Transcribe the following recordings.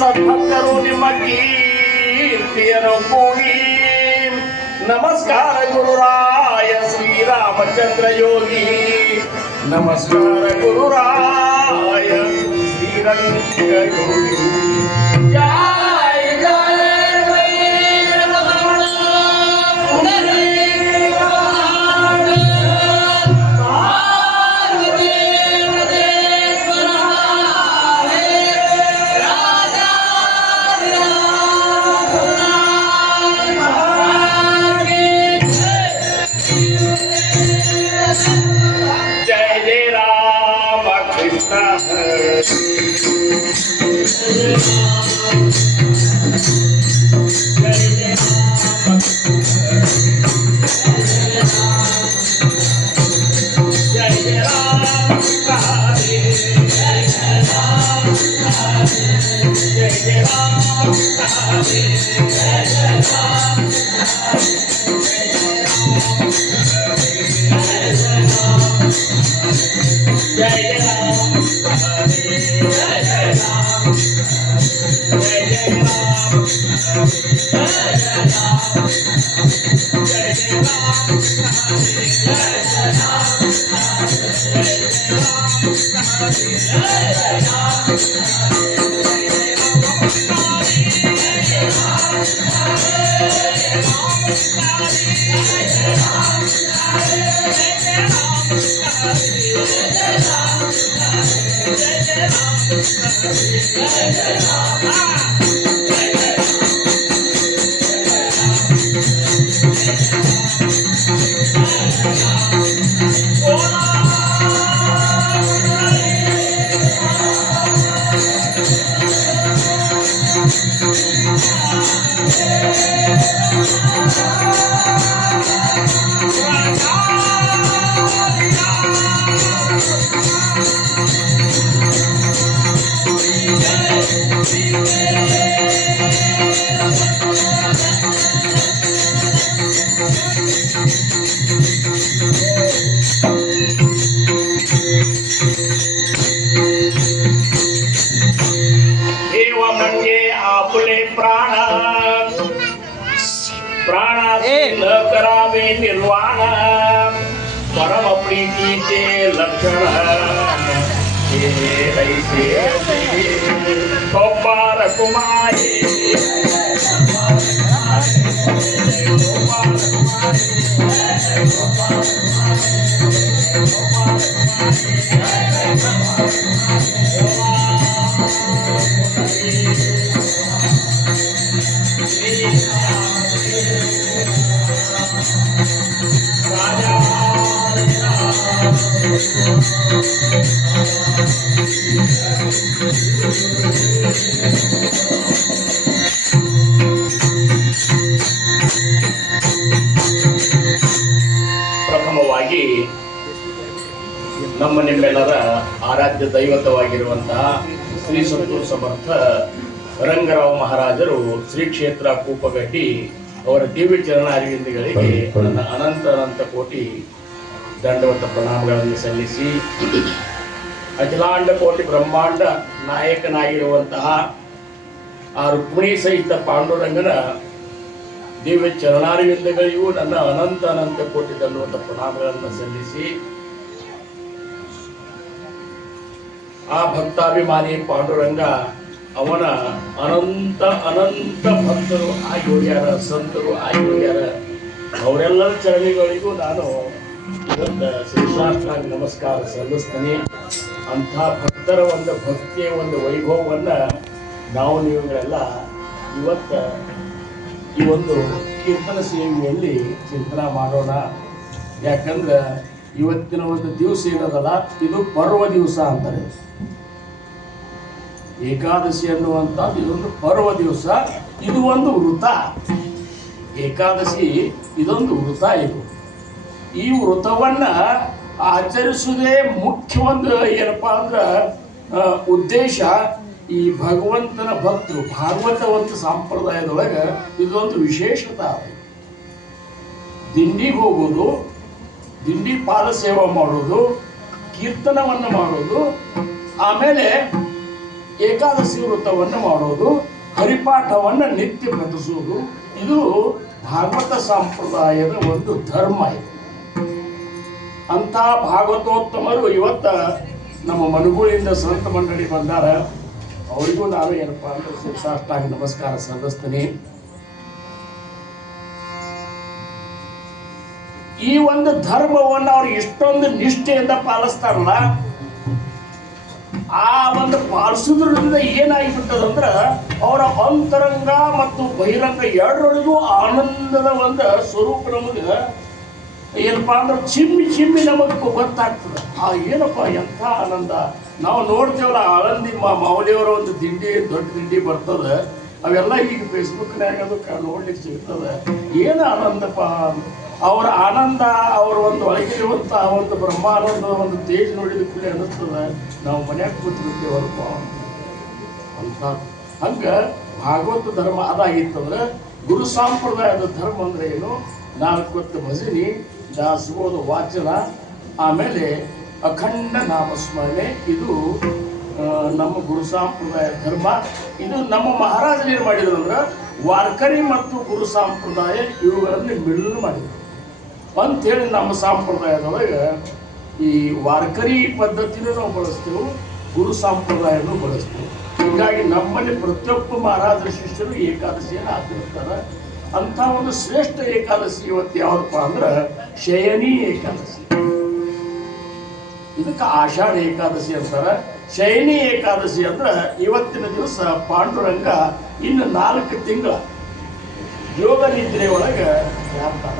ಸದ್ಭಕ್ತರು ನಿಮ್ಮ ಕೀರ್ತಿಯನ್ನು ಕೂಗಿ ನಮಸ್ಕಾರ ಗುರುರಾಯ ಶ್ರೀರಾಮಚಂದ್ರ ಯೋಗಿ ನಮಸ್ಕಾರ ಗುರುರಾಯ ಶ್ರೀರಂಗ ಯೋಗಿ करावे निर्वाण परम प्रीतीचे लक्षण गोपाल कुमारी ಪ್ರಥಮವಾಗಿ ನಮ್ಮ ನಿಮ್ಮೆಲ್ಲರ ಆರಾಧ್ಯ ದೈವತವಾಗಿರುವಂತಹ ಶ್ರೀ ಸಂತೂರ್ ಸಮರ್ಥ ರಂಗರಾವ್ ಮಹಾರಾಜರು ಶ್ರೀ ಕ್ಷೇತ್ರ ಕೂಪಗಟ್ಟಿ ಅವರ ದಿವ್ಯ ಚರಣ ಅರಿವಿಂದಗಳಿಗೆ ನನ್ನ ಅನಂತ ಅನಂತ ಕೋಟಿ ದಂಡವತ ಪ್ರಣಾಮಗಳನ್ನು ಸಲ್ಲಿಸಿ ಅಖಿಲಾಂಡ ಕೋಟಿ ಬ್ರಹ್ಮಾಂಡ ನಾಯಕನಾಗಿರುವಂತಹ ಆ ರುಕ್ಮಿಣಿ ಸಹಿತ ಪಾಂಡುರಂಗನ ದಿವ್ಯ ಚರಣಾರವಿಂದಗಳಿಗೂ ನನ್ನ ಅನಂತ ಅನಂತ ಕೋಟಿ ದಂಡವತ ಪ್ರಣಾಮಗಳನ್ನು ಸಲ್ಲಿಸಿ ಆ ಭಕ್ತಾಭಿಮಾನಿ ಪಾಂಡುರಂಗ ಅವನ ಅನಂತ ಅನಂತ ಭಕ್ತರು ಆಗಿ ಹೋಗ್ಯಾರ, ಸಂತರು ಆಗಿ ಹೋಗ್ಯಾರ. ಅವರೆಲ್ಲರ ಚರಣಿಗಳಿಗೂ ನಾನು ಇವತ್ತು ಶ್ರೀಶಾಸ್ತ್ರಾಂಗ ನಮಸ್ಕಾರ ಸಲ್ಲಿಸ್ತೀನಿ. ಅಂಥ ಭಕ್ತರ ಒಂದು ಭಕ್ತಿಯ ಒಂದು ವೈಭವವನ್ನು ನಾವು ನೀವುಗಳೆಲ್ಲ ಇವತ್ತು ಈ ಒಂದು ಕೀರ್ತನ ಸೇವೆಯಲ್ಲಿ ಚಿಂತನೆ ಮಾಡೋಣ. ಯಾಕಂದ್ರೆ ಇವತ್ತಿನ ಒಂದು ದಿವಸ ಏನದಲ್ಲ, ಇದು ಪರ್ವ ದಿವಸ ಅಂತಾರೆ. ಏಕಾದಶಿ ಅನ್ನುವಂಥದ್ದು ಇದೊಂದು ಪರ್ವ ದಿವಸ, ಇದು ಒಂದು ವೃತ. ಏಕಾದಶಿ ಇದೊಂದು ವೃತ. ಈ ವೃತವನ್ನ ಆಚರಿಸುವುದೇ ಮುಖ್ಯ ಒಂದು ಏನಪ್ಪಾ ಅಂದ್ರೆ ಉದ್ದೇಶ. ಈ ಭಗವಂತನ ಭಕ್ತರು ಭಾಗವತ ಒಂದು ಸಂಪ್ರದಾಯದೊಳಗೆ ಇದೊಂದು ವಿಶೇಷತೆ. ದಿಂಡಿಗೆ ಹೋಗೋದು, ದಿಂಡಿ ಪಾದ ಸೇವೆ ಮಾಡೋದು, ಕೀರ್ತನವನ್ನು ಮಾಡೋದು, ಆಮೇಲೆ ಏಕಾದಶಿ ವ್ರತವನ್ನು ಮಾಡೋದು, ಹರಿಪಾಠವನ್ನು ನಿತ್ಯ ಪಠಿಸುವುದು, ಇದು ಭಾಗವತ ಸಂಪ್ರದಾಯದ ಒಂದು ಧರ್ಮ ಇದೆ. ಅಂತ ಭಾಗವತೋತ್ತಮರು ಇವತ್ತ ನಮ್ಮ ಮನುಗಳಿಂದ ಸಂತ ಮಂಡಳಿ ಬಂದಾರ. ಅವರಿಗೂ ನಾನು ಏನಪ್ಪಾ ಅಂದ್ರೆ ಶಿರಸಾಷ್ಟಾಂಗ ನಮಸ್ಕಾರ ಸಲ್ಲಿಸ್ತೀನಿ. ಈ ಒಂದು ಧರ್ಮವನ್ನು ಅವ್ರು ಇಷ್ಟೊಂದು ನಿಷ್ಠೆಯಿಂದ ಪಾಲಿಸ್ತಾರಲ್ಲ, ಆ ಒಂದು ಪಾಲಿಸೋದ್ರಿಂದ ಏನಾಗಿಬಿಟ್ಟದಂದ್ರ ಅವರ ಅಂತರಂಗ ಮತ್ತು ಬಹಿರಂಗ ಎರಡರೊಳಗೂ ಆನಂದದ ಒಂದು ಸ್ವರೂಪ ನಮಗೆ ಏನಪ್ಪಾ ಅಂದ್ರೆ ಚಿಮ್ಮಿ ಚಿಮ್ಮಿ ನಮಗೆ ಗೊತ್ತಾಗ್ತದೆ. ಆ ಏನಪ್ಪ ಎಂಥ ಆನಂದ. ನಾವು ನೋಡ್ತೇವಲ್ಲ, ಆಳಂದಿ ಮಾವಲಿಯವರ ಒಂದು ದಿಂಡಿ, ದೊಡ್ಡ ದಿಂಡಿ ಬರ್ತದೆ, ಅವೆಲ್ಲ ಈಗ ಫೇಸ್ಬುಕ್ನಾಗ ಅದಕ್ಕೆ ನೋಡ್ಲಿಕ್ಕೆ ಸಿಗ್ತದೆ. ಏನು ಆನಂದಪ್ಪ ಅವರ ಆನಂದ, ಅವರ ಒಂದು ಒಳಗಿರುವಂಥ ಒಂದು ಬ್ರಹ್ಮಾನಂದ ಒಂದು ತೇಜ್ ನೋಡಿದ ಕೂಡಲೇ ಅನ್ನಿಸ್ತದೆ ನಾವು ಮನ್ಯಾಗ ಕೂತ್ಬಿಡ್ತೇವಲ್ಪ ಅಂತ. ಹಂಗೆ ಭಾಗವತ ಧರ್ಮ ಅದಾಗಿತ್ತಂದ್ರೆ ಗುರು ಸಂಪ್ರದಾಯದ ಧರ್ಮ ಅಂದ್ರೆ ಏನು? 4 ಹೊತ್ತು ಭಜನಿ, ದಾಸಬೋಧ ವಾಚನ, ಆಮೇಲೆ ಅಖಂಡ ನಾಮಸ್ಮರಣೆ. ಇದು ನಮ್ಮ ಗುರು ಸಂಪ್ರದಾಯ ಧರ್ಮ. ಇದು ನಮ್ಮ ಮಹಾರಾಜರು ಏನು ಮಾಡಿದ್ರು ಅಂದ್ರೆ ವಾರ್ಕರಿ ಮತ್ತು ಗುರು ಸಂಪ್ರದಾಯ ಇವುಗಳನ್ನು ಮಿಲನ ಮಾಡಿದರು ಅಂಥೇಳಿ ನಮ್ಮ ಸಂಪ್ರದಾಯದೊಳಗೆ ಈ ವಾರ್ಕರಿ ಪದ್ಧತಿನೂ ನಾವು ಬಳಸ್ತೇವೆ, ಗುರು ಸಂಪ್ರದಾಯನೂ ಬಳಸ್ತೇವೆ. ಹೀಗಾಗಿ ನಮ್ಮಲ್ಲಿ ಪ್ರತಿಯೊಬ್ಬ ಮಹಾರಾಜರ ಶಿಷ್ಯರು ಏಕಾದಶಿಯನ್ನು ಆಚರಿಸ್ತಾರೆ. ಅಂಥ ಒಂದು ಶ್ರೇಷ್ಠ ಏಕಾದಶಿ ಇವತ್ತು ಯಾವುದಪ್ಪ ಅಂದ್ರೆ ಶಯನಿ ಏಕಾದಶಿ. ಇದಕ್ಕೆ ಆಷಾಢ ಏಕಾದಶಿ ಅಂತಾರೆ. ಶಯನಿ ಏಕಾದಶಿ ಅಂದ್ರೆ ಇವತ್ತಿನ ದಿವಸ ಪಾಂಡುರಂಗ ಇನ್ನು 4 ತಿಂಗಳ ಯೋಗ ನಿದ್ರೆ ಒಳಗೆ ಯಾರ್ತಾರ.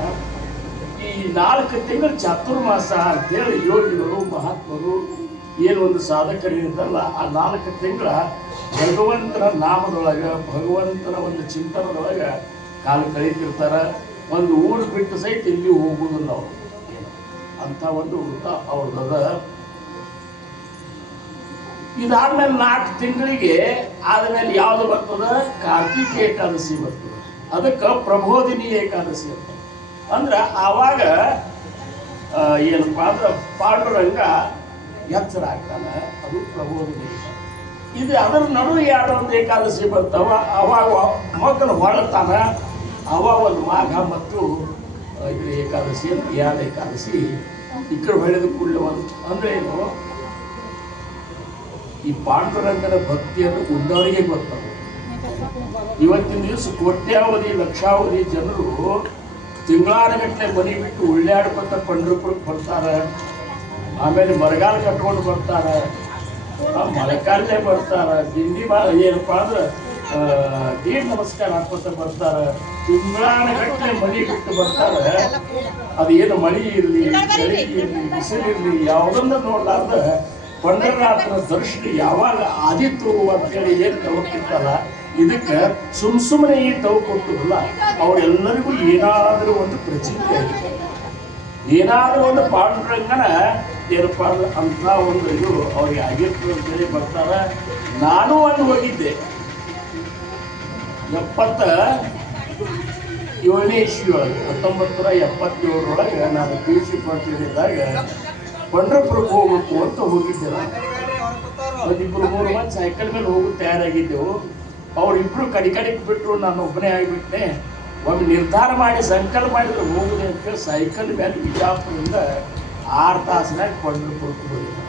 ಈ 4 ತಿಂಗಳ ಚಾತುರ್ಮಾಸ ಅಂತೇಳಿ ಯೋಗಿಗಳು ಮಹಾತ್ಮರು ಏನು ಒಂದು ಸಾಧಕರು ಇರ್ತಾರಲ್ಲ, ಆ 4 ತಿಂಗಳ ಭಗವಂತನ ನಾಮದೊಳಗೆ, ಭಗವಂತನ ಒಂದು ಚಿಂತನದೊಳಗೆ ಕಾಲ ಕಳೀತಿರ್ತಾರ. ಒಂದು ಊರು ಬಿಟ್ಟು ಸಹಿತ ಇಲ್ಲಿ ಹೋಗುವುದಿಲ್ಲ ಅವರು. ಅಂತ ಒಂದು ವೃತ್ತ ಅವ್ರದ್ದು. ಇದಾದ್ಮೇಲೆ 4 ತಿಂಗಳಿಗೆ ಆದ್ಮೇಲೆ ಯಾವುದು ಬರ್ತದ? ಕಾರ್ತಿಕ ಏಕಾದಶಿ ಬರ್ತದೆ. ಅದಕ್ಕೆ ಪ್ರಬೋಧಿನಿ ಏಕಾದಶಿ ಅಂತ. ಅಂದ್ರೆ ಆವಾಗ ಏನಪ್ಪ ಅಂದ್ರೆ ಪಾಂಡುರಂಗ ಎಚ್ಚರ ಆಗ್ತಾನೆ, ಅದು ಪ್ರಬೋಧಿನಿ. ಇದು ಅದರ ನಡುವೆ ಯಾರು ಒಂದು ಏಕಾದಶಿ ಬರ್ತಾವ, ಅವಾಗ ಮಕ್ಕಳು ಹೊಳತಾನ. ಅವಾಗ ಒಂದು ಮಾಘ ಮತ್ತು ಇದ್ರ ಏಕಾದಶಿ ಅಂತ 2 ಏಕಾದಶಿ ಈ ಕಡೆ ಹೊಳೆದ ಕೂಡಲೇ ಒಂದು. ಅಂದ್ರೆ ಏನು? ಈ ಪಾಂಡುರಂಗನ ಭಕ್ತಿಯನ್ನು ಉಂಡವರಿಗೆ ಗೊತ್ತದ. ಇವತ್ತಿನ ದಿವಸ ಕೋಟ್ಯಾವಧಿ ಲಕ್ಷಾವಧಿ ಜನರು ತಿಂಗಳಾನುಗಟ್ಟಲೆ ಮನೆ ಬಿಟ್ಟು ಉಳ್ಳಾಡ್ಕೊತ ಪಂಡ್ರಪುರಕ್ಕೆ ಬರ್ತಾರೆ. ಆಮೇಲೆ ಮರಗಾಲ ಕಟ್ಕೊಂಡು ಬರ್ತಾರೆ, ಮಳೆಕಾಲೇ ಬರ್ತಾರೆ, ದಿಂಡಿ ಏನಪ್ಪ ಅಂದ್ರೆ ದೀಡ್ ನಮಸ್ಕಾರ ಹಾಕೋತ ಬರ್ತಾರೆ. ತಿಂಗಳಾನುಗಟ್ಟಲೆ ಮನೆ ಬಿಟ್ಟು ಬರ್ತಾರೆ. ಅದೇನು ಮಳೆ ಇರಲಿ, ಚಳಿ ಇರಲಿ, ಬಿಸಿಲಿರಲಿ, ಯಾವುದನ್ನ ನೋಡ್ಲಾರ್ದ ಪಂಡರನಾಥನ ದರ್ಶನ ಯಾವಾಗ ಆದಿತ್ತು ಅಂತೇಳಿ ಏನು ತಗೋತಿರ್ತಾರ. ಇದಕ್ಕೆ ಸುಮ್ಮನೆ ಈ ತಗೋ ಕೊಟ್ಟಿರಲ್ಲ, ಅವರೆಲ್ಲರಿಗೂ ಏನಾದರೂ ಒಂದು ಪ್ರಚಿತಿ ಆಗಿದೆ. ಏನಾದರೂ ಒಂದು ಪಾಂಡುರಂಗನ ಏನಪ್ಪ ಅಂದ್ರೆ ಅಂಥ ಒಂದು ಇದು ಅವ್ರಿಗೆ ಆಗಿತ್ತು ಅಂತೇಳಿ ಬರ್ತಾರೆ. ನಾನು ಅಲ್ಲಿ ಹೋಗಿದ್ದೆ 77ನೇ ಇಸ್ವಿ ಒಳಗೆ, 1977 ನಾನು PUC ಮಾಡ್ತಿದ್ದಾಗ ಪಂಡ್ರಪುರಕ್ಕೆ ಹೋಗ್ಬೇಕು ಅಂತ ಹೋಗಿದ್ದೆ. ಒಂದು 2-3 ಮಂದಿ ಸೈಕಲ್ ಮೇಲೆ ಹೋಗೋದು ತಯಾರಾಗಿದ್ದೆವು. ಅವರಿಬ್ರು ಕಡಿಗೆ ಬಿಟ್ಟರು, ನಾನು ಒಬ್ಬನೇ ಆಗಿಬಿಟ್ಟೆ. ಒಂದು ನಿರ್ಧಾರ ಮಾಡಿ ಸಂಕಲ್ಪ ಮಾಡಿದ್ರೆ ಹೋಗುದೆ ಅಂತೇಳಿ ಸೈಕಲ್ ಮೇಲೆ ಬಿಜಾಪುರದಿಂದ 6 ತಾಸಿನಾಗ ಪಂಡ್ರಪುರಕ್ಕೆ ಹೋಗಿದ್ದೆ.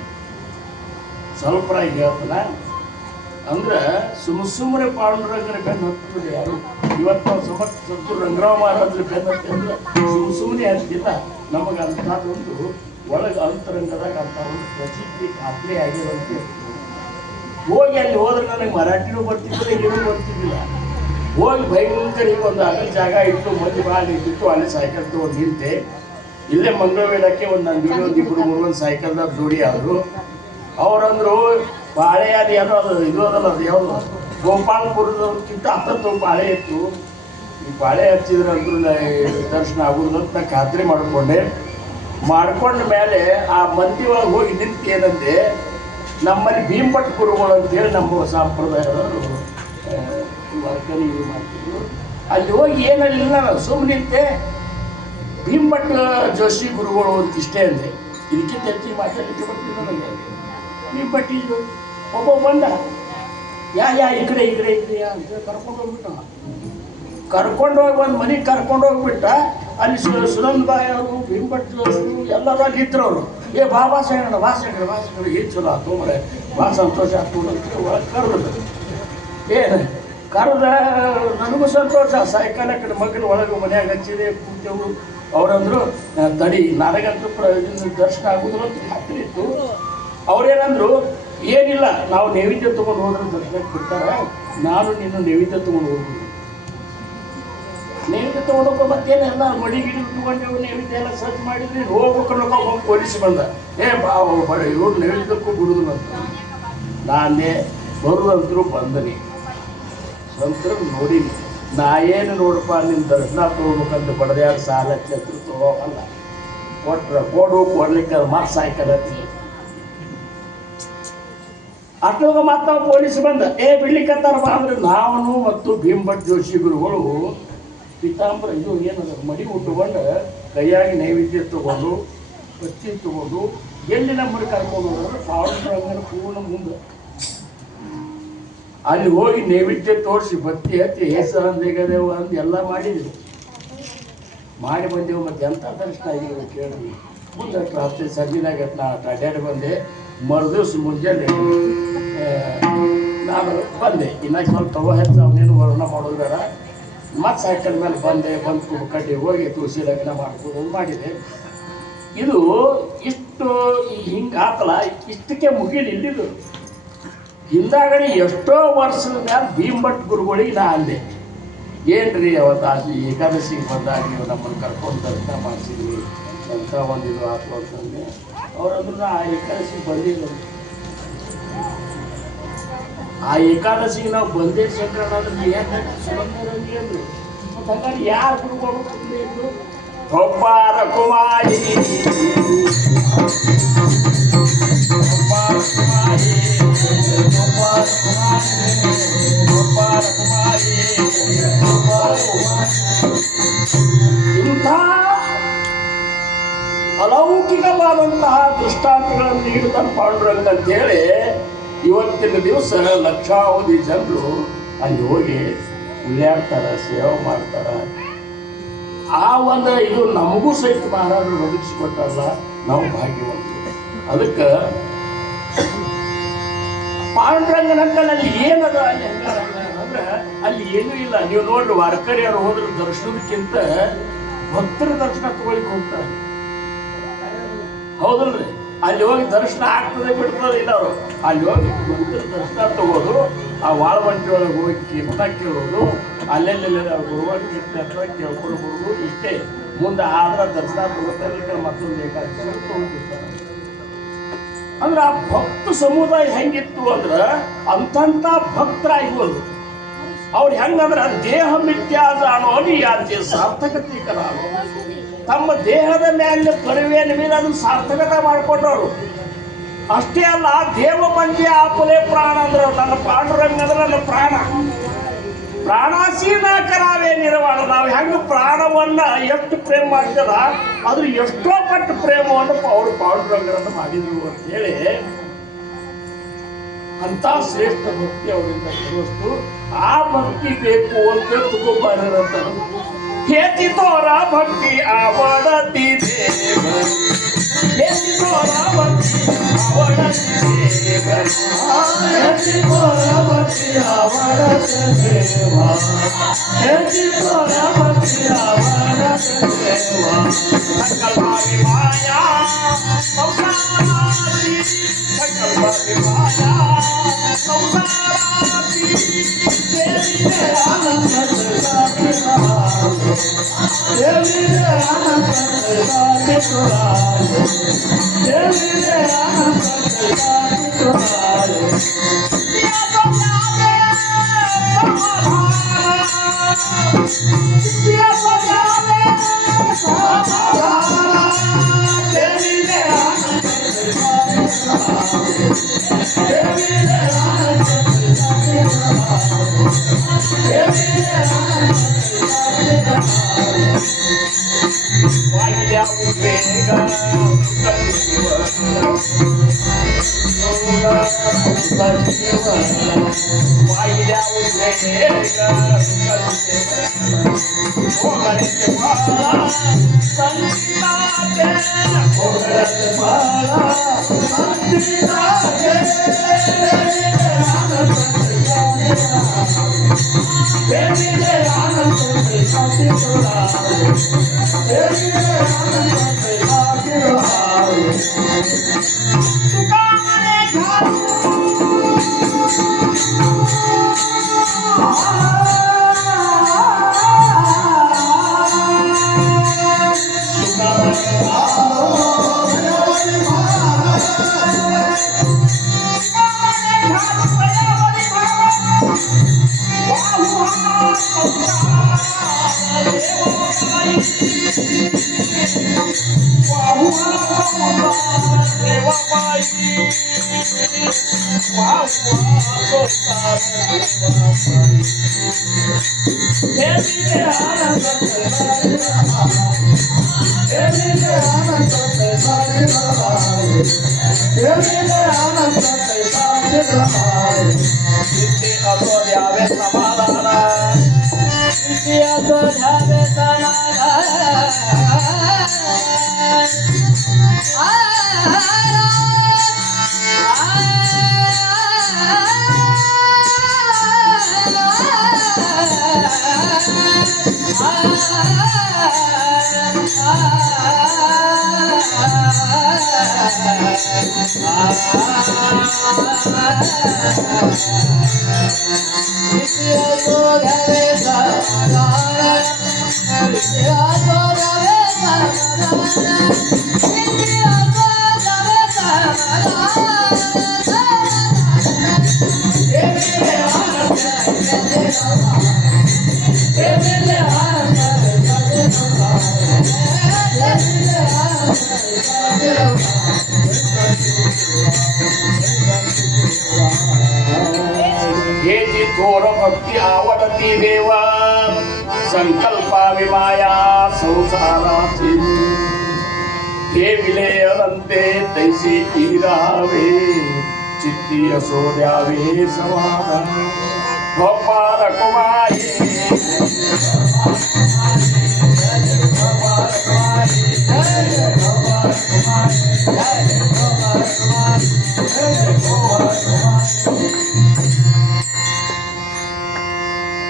ಸ್ವಲ್ಪ ಹೇಳ್ತಾನ ಅಂದ್ರೆ ಸುಮ್ಮನೆ ಪಾಂಡುರಂಗನ ಬೆನ್ನು ಹತ್ತಿದ್ರು ಯಾರು. ಇವತ್ತು ನಾವು ಸಂತೂರು ರಂಗರಾವ್ ಮಹಾರಾಜರ ಬೆನ್ನು ಹತ್ತಿದ್ರೆ ಸುಮ್ಮನೆ ಹತ್ತಿಲ್ಲ. ನಮಗೆ ಅಂಥದ್ದೊಂದು ಒಳಗೆ ಅಂತರಂಗದಾಗ ಅಂತ ಒಂದು ಪ್ರಸಿದ್ಧಿ ಖಾತ್ರಿ ಆಗಿರುವಂತೆ. ಹೋಗಿ ಅಲ್ಲಿ ಹೋದ್ರೆ ನನಗೆ ಮರಾಠಿನೂ ಬರ್ತಿದ್ದಿಲ್ಲ, ಏನೂ ಬರ್ತಿದ್ದಿಲ್ಲ. ಹೋಗಿ ಭಯಂಕರ ಈಗ ಒಂದು ಅಗಲ ಜಾಗ ಇಟ್ಟು ಮಂದಿ ಬಾಲ್ ಇದ್ದಿತ್ತು, ಅಲ್ಲಿ ಸೈಕಲ್ ತೊಗೊಂಡು ನಿಂತೆ. ಇಲ್ಲೇ ಮಂಗಳವೇಳಕ್ಕೆ ಒಂದು ನನ್ನ ಜೋಡಿ ಒಂದು 2-3 ಸೈಕಲ್ದಾಗ ಜೋಡಿ ಆದರು. ಅವರಂದ್ರು ಬಾಳೆ ಅದು ಏನೋ ಅದು ಇದು ಅದಲ್ಲ, ಅದು ಯಾವುದು ಗೋಪಾಲಪುರದಕ್ಕಿಂತ 10 ಬಾಳೆ ಇತ್ತು. ಈ ಬಾಳೆ ಹಚ್ಚಿದ್ರೆ ಅಂದ್ರೂ ದರ್ಶನ ಆಗುವುದು ಅಂತ ನಾನು ಖಾತ್ರಿ ಮಾಡ್ಕೊಂಡ ಮೇಲೆ ಆ ಮಂದಿ ಒಳಗೆ ಹೋಗಿ ನಿಂತು ಏನಂದೆ, ನಮ್ಮಲ್ಲಿ ಭೀಮಭಟ್ ಗುರುಗಳು ಅಂತೇಳಿ ನಮ್ಮ ಸಂಪ್ರದಾಯದವರು ವರ್ಕರಿ ಇದು ಮಾಡ್ತಿದ್ರು. ಅಲ್ಲಿ ಹೋಗಿ ಏನಲ್ಲಿಲ್ಲ, ನಾನು ಸುಮ್ಮನೆ ನಿಂತೆ. ಭೀಮಭಟ್ ಜೋಶಿ ಗುರುಗಳು ಅಂತ ಇಷ್ಟೇ ಅಂದೆ. ಇದಕ್ಕಿಂತ ಹೆಚ್ಚಿಗೆ ಮಾತಾಡಲಿಕ್ಕೆ ಬರ್ತಿದ್ದ ನನಗೆ. ಭೀಮಭಟ್ ಇದು ಒಬ್ಬ ಬಂದ, ಯಾ ಈ ಕಡೆ ಅಂತ ಕರ್ಕೊಂಡು ಹೋಗ್ಬಿಟ್ಟ. ಕರ್ಕೊಂಡು ಹೋಗಿ ಒಂದು ಮನೆಗೆ ಕರ್ಕೊಂಡು ಹೋಗ್ಬಿಟ್ಟ. ಅಲ್ಲಿ ಸುನಂದ ಬಾಯಿ ಅವರು, ಭೀಮಭಟ್ ಜೋಶರು ಎಲ್ಲರೂ ಅಲ್ಲಿ ಇದ್ರು. ಅವರು ಬಾಬಾ ಸಾಹೇಬ್ ಭಾಷೆಗಳು ಏನು ಚಲೋ ಆಯ್ತು ಮರೆ, ಭಾಳ ಸಂತೋಷ ಆಗ್ತು ಅಂತ ಒಳಗೆ ಕರೆದ್ರು. ಕರೆದ ನನಗೂ ಸಂತೋಷ. ಸಾಯಂಕಾಲ ಕಡೆ ಮಕ್ಕಳು ಒಳಗೆ ಮನ್ಯಾಗ ಹಚ್ಚಿದೆ ಕೂತೆವು. ಅವರಂದ್ರು ತಡಿ ನನಗಂತೂ ದರ್ಶನ ಆಗುದಿಲ್ಲ ಅಂತ ಖಾತ್ರಿ ಇತ್ತು. ಅವ್ರೇನಂದ್ರು ಏನಿಲ್ಲ, ನಾವು ನೈವೇದ್ಯ ತೊಗೊಂಡು ಹೋದ್ರೆ ದರ್ಶನಕ್ಕೆ ಬಿಡ್ತಾರೆ, ನಾನು ನೀನು ನೈವೇದ್ಯ ತೊಗೊಂಡು ಹೋಗ್ಬೋದು. ನೈವೇದ್ಯ ತೊಗೊಂಡೋಗ ಮತ್ತೇನೆಲ್ಲ ಮಡಿ ಗಿಡಿ ಇಟ್ಕೊಂಡೆವು. ನೈವೇದ್ಯ ಎಲ್ಲ ಸರ್ಚ್ ಮಾಡಿದ್ರಿ ಹೋಗ್ಬೇಕು. ಪೊಲೀಸ್ ಬಂದ, ಇವ್ರು ನೈವೇದ್ಯಕ್ಕೂ ಬಿಡುದಿಲ್ಲ ಅಂತ. ನಾನೇ ಬರುದಂತರೂ ಬಂದನಿ. ಸಂತರು ನೋಡೀನಿ. ನಾ ಏನು ನೋಡಪ್ಪ, ನಿಮ್ಮ ದರ್ಶನ ತೊಗೋಬೇಕಂತ ಬಡದ್ಯಾರ ಸಾಲ ಛತ್ರ ತೊಗೋಲ್ಲ. ಕೊಡ್ಲಿಕ್ಕೆ ಮತ್ತೆ ಸಾಯ್ಕಲತ್ತಿ ಅಟ್ಲೋಗ ಮತ್ತೆ ನಾವು ಪೊಲೀಸ್ ಬಂದ ಬಿಡ್ಲಿಕ್ಕತ್ತಾರ ಬಾ ಅಂದ್ರೆ ನಾವು ಮತ್ತು ಭೀಮಭಟ್ ಜೋಶಿ ಗುರುಗಳು ಪೀತಾಂಬರ ಇದು ಏನದ ಮಡಿ ಉಟ್ಕೊಂಡು ಕೈಯಾಗಿ ನೈವೇದ್ಯ ತಗೊಂಡು ಬತ್ತಿ ತಗೊಂಡು ಎಲ್ಲಿ ನಮ್ಮನ್ನು ಕರ್ಕೊಂಡು ಹೋದ್ರೆ ಪಾವನ ಪೂರ್ಣ ಮುಂದೆ ಅಲ್ಲಿ ಹೋಗಿ ನೈವೇದ್ಯ ತೋರಿಸಿ ಬತ್ತಿ ಹತ್ತಿ ಹೆಸರು ಅಂದು ಎಲ್ಲ ಮಾಡಿದ್ವಿ. ಮಾಡಿ ಬಂದೆವು. ಮತ್ತೆ ಎಂಥ ದರ್ಶನ ಆಗಿದ್ರು ಕೇಳಿ. ಮುಂದೆ ರಾತ್ರಿ ಸಂಜೆನಾಗ ನಾ ಅಡ್ಡಾಡಿ ಬಂದೆ. ಮರುದಿವ್ಸ ಮುಂಜಾನೆ ನಾನು ಬಂದೆ. ಇನ್ನು ಸ್ವಲ್ಪ ತಗೋ ಹೆಚ್ಚು ಅವನೇನು ವರ್ಣ ಮಾಡೋದು ಬೇಡ. ಮತ್ತೆ ಸೈಕಲ್ ಮೇಲೆ ಬಂದು ಕುಡ್ಕಟ್ಟಿ ಹೋಗಿ ತುಳಸಿ ಲಗ್ನ ಮಾಡ್ಕೊಂಡು ಮಾಡಿದೆ. ಇದು ಇಷ್ಟು ಹಿಂಗೆ ಆತಲ್ಲ, ಇಷ್ಟಕ್ಕೆ ಮುಗಿಲಿಲ್ಲಿದ್ದು. ಹಿಂದಾಗಡೆ ಎಷ್ಟೋ ವರ್ಷದ ಮೇಲೆ ಭೀಮಭಟ್ ಗುರುಗಳಿಗೆ ನಾ ಅಂದೆ, ಏನ್ರಿ ಅವತ್ತು ಏಕಾದಶಿಗೆ ಬಂದಾಗ ನೀವು ನಮ್ಮನ್ನು ಕರ್ಕೊಂಡು ದರ್ಶನ ಮಾಡಿಸಿದ್ವಿ ಅಂತ ಒಂದಿದು ಆತು ಅಂತಂದೆ. ಅವರಂದ್ರು ನಾ ಆ ಏಕಾದಶಿಗೆ ಬಂದಿಲ್ಲ. ಆ ಏಕಾದಶಿಗೆ ನಾವು ಬಂದೇ ಶಂಕರಣ ಅಂದ್ರೆ ಏನು ಸುರಂಗಿ ಅಂದ್ರು. ಮತ್ತು ಹಂಗಾಗಿ ಯಾರು ಗುರುಗಳು ಬಂದಿದ್ರು? ಒಬ್ಬಾರ ಕುಮಾರಿ ಇಂಥ ಅಲೌಕಿಕವಾದಂತಹ ದೃಷ್ಟಾಂತಗಳನ್ನು ನೀಡುತ್ತಾನೆ ಪಾಂಡುರಂಗ ಅಂತೇಳಿ ಇವತ್ತಿನ ದಿವಸ ಲಕ್ಷಾವಧಿ ಜನರು ಅಲ್ಲಿ ಹೋಗಿ ಉಳ್ಳಾಡ್ತಾರೆ, ಸೇವೆ ಮಾಡ್ತಾರೆ. ಆ ಒಂದು ಇದು ನಮಗೂ ಸಹಿತ ಮಹಾರಾಜರು ಒದಗಿಸಿಕೊಟ್ಟಾರಲ್ಲ, ನಾವು ಭಾಗ್ಯವಂತರು. ಅದಕ್ಕೆ ಪಾಂಡುರಂಗನಂತಲ್ಲಿ ಏನದ ಅಲ್ಲಿ ಅಂದ್ರೆ ಅಲ್ಲಿ ಏನೂ ಇಲ್ಲ. ನೀವು ನೋಡ್ರಿ, ವಾರಕರಿಯವರು ಹೋದ್ರೆ ದರ್ಶನದಕ್ಕಿಂತ ಭಕ್ತರ ದರ್ಶನ ತಗೊಳ್ಳಿಕ್ಕೆ ಹೋಗ್ತಾರೆ, ಹೌದಲ್ರಿ? ಅಲ್ಲಿ ಹೋಗಿ ದರ್ಶನ ಆಗ್ತದೆ ಬಿಡ್ತದೆ ಇಲ್ಲ. ಅವರು ಅಲ್ಲಿ ಹೋಗಿ ಭಕ್ತರ ದರ್ಶನ ತಗೋದು, ಆ ವಾಳವಂಟಿ ಒಳಗೆ ಹೋಗಿ ಕೀರ್ತನ ಕೇಳೋದು, ಅಲ್ಲೆಲ್ಲೆಲ್ಲ ಗುರುವಾರ ಕೀರ್ತನೆ ಹತ್ರ ಕೇಳ್ಕೊಂಡು ಬರೋದು, ಇಷ್ಟೇ. ಮುಂದೆ ಆದ್ರೆ ದರ್ಶನ ತಗೋತಾರೆ, ಮತ್ತೊಂದು ಏಕಾದಶಿ ತಗೊಂಡಿರ್ತಾರೆ. ಅಂದ್ರೆ ಆ ಭಕ್ತ ಸಮುದಾಯ ಹೆಂಗಿತ್ತು ಅಂದ್ರೆ ಅಂತಂತ ಭಕ್ತರಾಗಿರೋದು. ಅವ್ರು ಹೆಂಗಂದ್ರೆ ದೇಹ ಮಿಥ್ಯಾಸ ಅನ್ನೋದು ಯಾಕೆ ಸಾರ್ಥಕತೀಕರ ತಮ್ಮ ದೇಹದ ಮೇಲೆ ಪರಿವೇನ ಮೇಲೆ ಅದನ್ನು ಸಾರ್ಥಕತೆ ಮಾಡಿಕೊಂಡ್ರು. ಅಷ್ಟೇ ಅಲ್ಲ, ದೇವ ಮಂದಿ ಆಪಲೆ ಪ್ರಾಣ ಅಂದ್ರೆ ನನ್ನ ಪಾಂಡುರಂಗ ಅಂದ್ರೆ ನನ್ನ ಪ್ರಾಣ. ಪ್ರಾಣಾಸೀನ ಕರಾವೇ ನಿರ್ವಾಣ. ನಾವು ಹೆಂಗೆ ಪ್ರಾಣವನ್ನ ಎಷ್ಟು ಪ್ರೇಮ ಮಾಡ್ತದ ಅದ್ರ ಎಷ್ಟೋ ಪಟ್ಟು ಪ್ರೇಮವನ್ನು ಅವರು ಪಾಂಡುರಂಗರನ್ನು ಮಾಡಿದ್ರು ಅಂತ ಹೇಳಿ ಅಂತ ಶ್ರೇಷ್ಠ ಭಕ್ತಿ ಅವರಿಂದ ಇರುವಷ್ಟು ಆ ಭಕ್ತಿ ಬೇಕು ಅಂತ ತಗೊಂಬಾರಂತ ಹೇತಿ ತೋರ ಭಕ್ತಿ ಅವಡತಿ ದೇವ, ಹೇತಿ ತೋರ ಭಕ್ತಿ ಅವಡತಿ ದೇವ, ಹೇತಿ ತೋರ ಭಕ್ತಿ ಅವಡತಿ ದೇವ, ಹೇತಿ ತೋರ ಭಕ್ತಿ ಅವಡತಿ ದೇವ. ಸಂಕಲ್ಪ ವಿಮಾಯ ಸಂಸಾರಾತಿ, ಸಂಕಲ್ಪ ವಿಮಾಯ ಸಂಸಾರಾತಿ, ದೇವಿ ಆನಂದ ದೇವಿ ಆನಂದ ದೇವಿ हे जी थोर भक्ती आवडती देवा संकल्पा विमाया संसाराची हे विलयनंते तैसे इरावे चित्ती असो द्यावे समाधान गोपाल कुमारी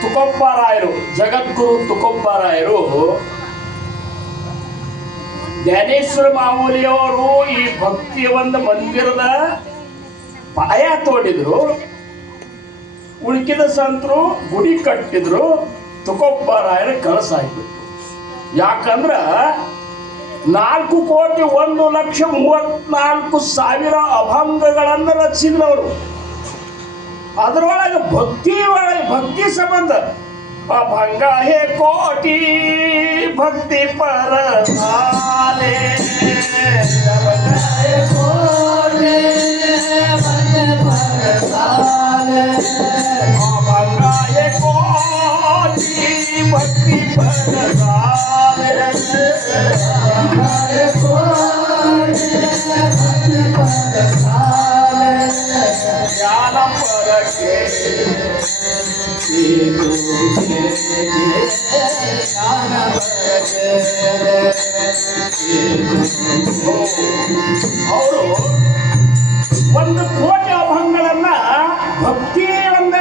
ತುಕೋಬರಾಯರು ಜಗದ್ಗುರು ತುಕೋಬರಾಯರು ಜ್ಞಾನೇಶ್ವರ ಮಾಮೂಲಿಯವರು ಈ ಭಕ್ತಿಯ ಒಂದು ಮಂದಿರದ ಪಾಯ ತೋಡಿದ್ರು. ಉಳಿಕಿದ ಸಂತರು ಗುಡಿ ಕಟ್ಟಿದ್ರು. ತುಕೋಬರಾಯರ ಕಳಸಾಯ್ಬಿಟ್ರು. ಯಾಕಂದ್ರ 4,01,34,000 ಅಭಂಗಗಳನ್ನು ರಚಿಸಿದವರು. ಅದರೊಳಗೆ ಭಕ್ತಿ ಸಂಬಂಧ ಅಭಂಗ ಹೇ ಕೋಟಿ ಭಕ್ತಿ ಪರಸಾಲೆ ಅಭಂಗ ಹೇ ಕೋಟಿ ಭಕ್ತಿ ಪರಸಾಲೆ ಜ್ಞಾನ ಪರಕ್ಕೆ ಅವರು 1 ಕೋಟಿ ಅಭಂಗಗಳನ್ನ ಭಕ್ತಿ ಒಂದ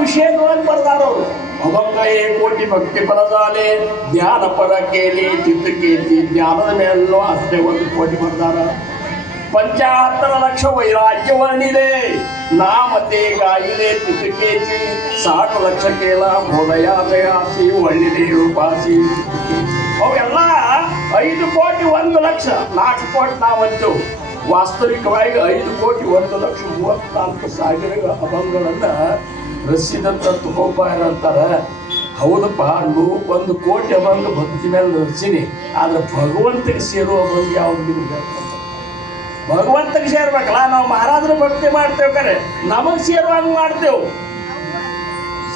ವಿಷಯದೊಳಗೆ ಬರ್ದಾರವರು. ಅಭಂಗ ಏ ಕೋಟಿ ಭಕ್ತಿ ಪರಸಾಲೆ ಜ್ಞಾನ ಪರ ಕೇಳಿ ಚಿತ್ತ ಕೇಳಿ ಜ್ಞಾನದ ಮೇಲೂ ಅಷ್ಟೇ 1 ಕೋಟಿ ಬರ್ದಾರ. 75 ಲಕ್ಷ ವೈರಾಗ್ಯ ವರ್ಣಿದೆ ನಾಮತೆ ಗಾಯಿಲೆ ಚಿತ್ತಕೇಚಿ 60 ಲಕ್ಷ ಕೇಳ ಬೋಧಯಾಸಿ ಒಳ್ಳಿದೆ ರೂಪಾಸಿ ಅವೆಲ್ಲ 5 ಕೋಟಿ 1 ಲಕ್ಷ 4 ಕೋಟಿ ನಾವಂತು ವಾಸ್ತವಿಕವಾಗಿ 5 ಕೋಟಿ 1,34,000 ಅಭಂಗಗಳನ್ನ ರಚಿಸಿದಂತ ತುಕೋಬಾರ ಅಂತಾರ. ಹೌದಪ್ಪ, 1 ಕೋಟಿ ಅಭಂಗ ಭಕ್ತಿ ಮೇಲೆ ರಚಿನಿ, ಆದ್ರೆ ಭಗವಂತಗೆ ಸೇರುವ ಅಭಂಗ ಯಾವ್ದು ನಿಮ್ಗೆ? ಭಗವಂತಗೆ ಸೇರ್ಬೇಕಲ್ಲ. ನಾವು ಮಹಾರಾಜರ ಭಕ್ತಿ ಮಾಡ್ತೇವೆ ಕರೆ ನಮಗ್ ಸೇರುವಂಗ ಮಾಡ್ತೇವೆ,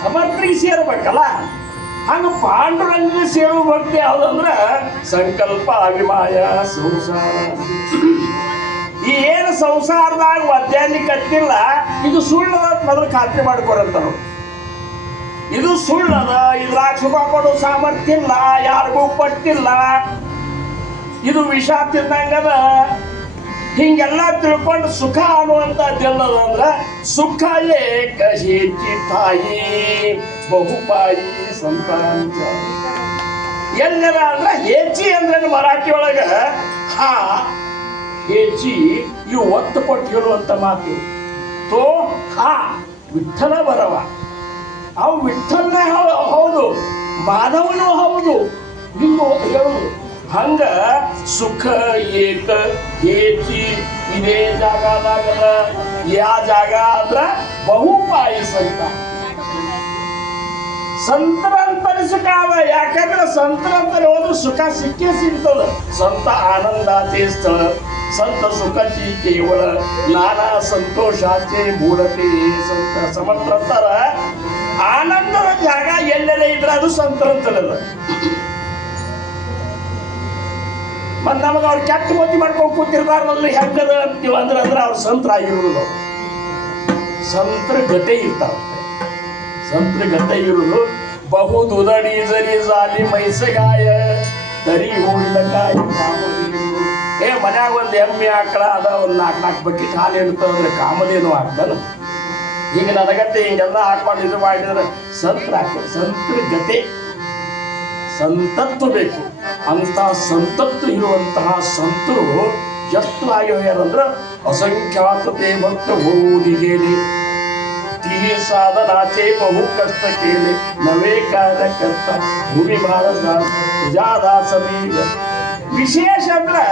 ಸಮರ್ಥರಿಗೆ ಸೇರ್ಬೇಕಲ್ಲ. ಹಂಗ ಪಾಂಡುರಂಗ ಸೇರುವ ಭಕ್ತಿ ಯಾವ್ದಂದ್ರ ಸಂಕಲ್ಪ ಅಭಿಮಾಯ ಸಂಸಾರ. ಈ ಏನು ಸಂಸಾರದಾಗ ಒದ್ದಾಡ್ಲಿಕ್ಕೆ ಕತ್ತಿಲ್ಲ, ಇದು ಸುಳ್ಳದ ಮೊದಲು ಖಾತ್ರಿ ಮಾಡ್ಕೊರಂತಾರ. ಇದು ಸುಳ್ಳದ, ಇದ್ರಾಗ ಸುಖ ಕೊಡೋ ಸಾಮರ್ಥ್ಯ ಇಲ್ಲ, ಯಾರಿಗೂ ಪಟ್ಟಿಲ್ಲ, ಇದು ವಿಷ ತಿನ್ನಂಗದ. ಹಿಂಗೆಲ್ಲ ತಿಳ್ಕೊಂಡು ಸುಖ ಅನ್ನುವಂಥದ್ದೆಲ್ಲದ ಅಂದ್ರ ಸುಖ ಏಕ ಹೇಚಿ ತಾಯಿ ಬಹುಪಾಯಿ ಸಂತಾಂಚ. ಎಲ್ಲರ ಅಂದ್ರ ಹೇಚಿ ಅಂದ್ರೆ ಮರಾಠಿ ಒಳಗ ಹಾ ಹೇಚಿ ಇವು ಒತ್ತು ಕೊಟ್ಟು ಹೇಳುವಂತ ಮಾತು. ತೋ ಹಾ ವಿಠಲ ಬರವ, ಅವು ವಿಠಲನೇ ಹೌದು, ಮಾಧವನು ಹೌದು, ಹಿಂಗು ಹೇಳುದು. ಹಂಗ ಸುಖ ಏಕ ಹೇಚಿ ಇದೇ ಜಾಗದಾಗದ. ಯಾ ಜಾಗ ಅಂದ್ರ ಬಹುಪಾಯಿ ಸಂತ. ಸಂತರಂತರಿ ಸುಖ ಅದ, ಯಾಕಂದ್ರೆ ಸಂತರಂತರಿ ಹೋದ್ರೆ ಸುಖ ಸಿಕ್ಕೇ ಸಿಗ್ತದ. ಸಂತ ಆನಂದಾಚೆ ಸ್ಥಳ, ಸಂತ ಸುಖಚಿ ಕೇವಲ, ನಾನಾ ಸಂತೋಷಾಚೆ ಮೂಲತೆ ಸಂತ. ಸಮರ್ಥರ ಆನಂದದ ಜಾಗ ಎಲ್ಲೆಡೆ ಇದ್ರೆ ಅದು ಸಂತರಂತರದ. ಮತ್ ನಮಗ ಅವ್ರು ಕೆಟ್ಟ ಮೋತಿ ಮಾಡ್ಕೊಂಡು ಕೂತಿರ್ಬಾರ್ದಲ್ಲಿ ಹೆಂಗದ ಅಂತೀವ ಅಂದ್ರೆ ಅವ್ರ ಸಂತರಾಗಿರುವುದು. ಸಂತರ ಗತೆ ಇರ್ತಾವ, ಸಂತರ ಗತೆ ಇರುವುದು. ಬಹುದು ಉದಡಿ ಜರಿ ಜಾಲಿ ಮೈಸಗಾಯ ತರಿ ಹೂವಿನ ಕಾಯಿ ಕಾಮಧೇನು. ಮನ್ಯಾಗ ಒಂದು ಎಮ್ಮೆ ಆಕಳ ಅದ, ಒಂದು 4 ಬಕೆಟ್ ಹಾಲು ಇರ್ತದಂದ್ರೆ ಕಾಮಧೇನು ಆಗ್ತಾನ. ಹಿಂಗೆ ನನಗತ್ತೆ ಹಿಂಗೆಲ್ಲ ಹಾಕೊಂಡು ಇದು ಮಾಡಿದ್ರೆ ಸಂತರ ಆಗ್ತದೆ. ಸಂತರ ಗತೆ ಸಂತತ್ವ ಬೇಕು. ಅಂತಹ ಸಂತತ್ವ ಇರುವಂತಹ ಸಂತರು ಎಷ್ಟು ಆಗಿ ಹೋಗ್ಯಾರಂದ್ರೆ ಅಸಂಖ್ಯಾತತೆ ಭಕ್ತ ಹೋಗಿಗೇಲಿ ತೀ ಸಾಧನಾಚೆ ಬಹು ಕಷ್ಟ ಕೇಳಿ ನವೇ ಕಾರ್ಯಕರ್ತ ಭೂಮಿ ಭಾರತ ಜಾದಾಸಮೀಗ. ವಿಶೇಷ ಅಂದ್ರೆ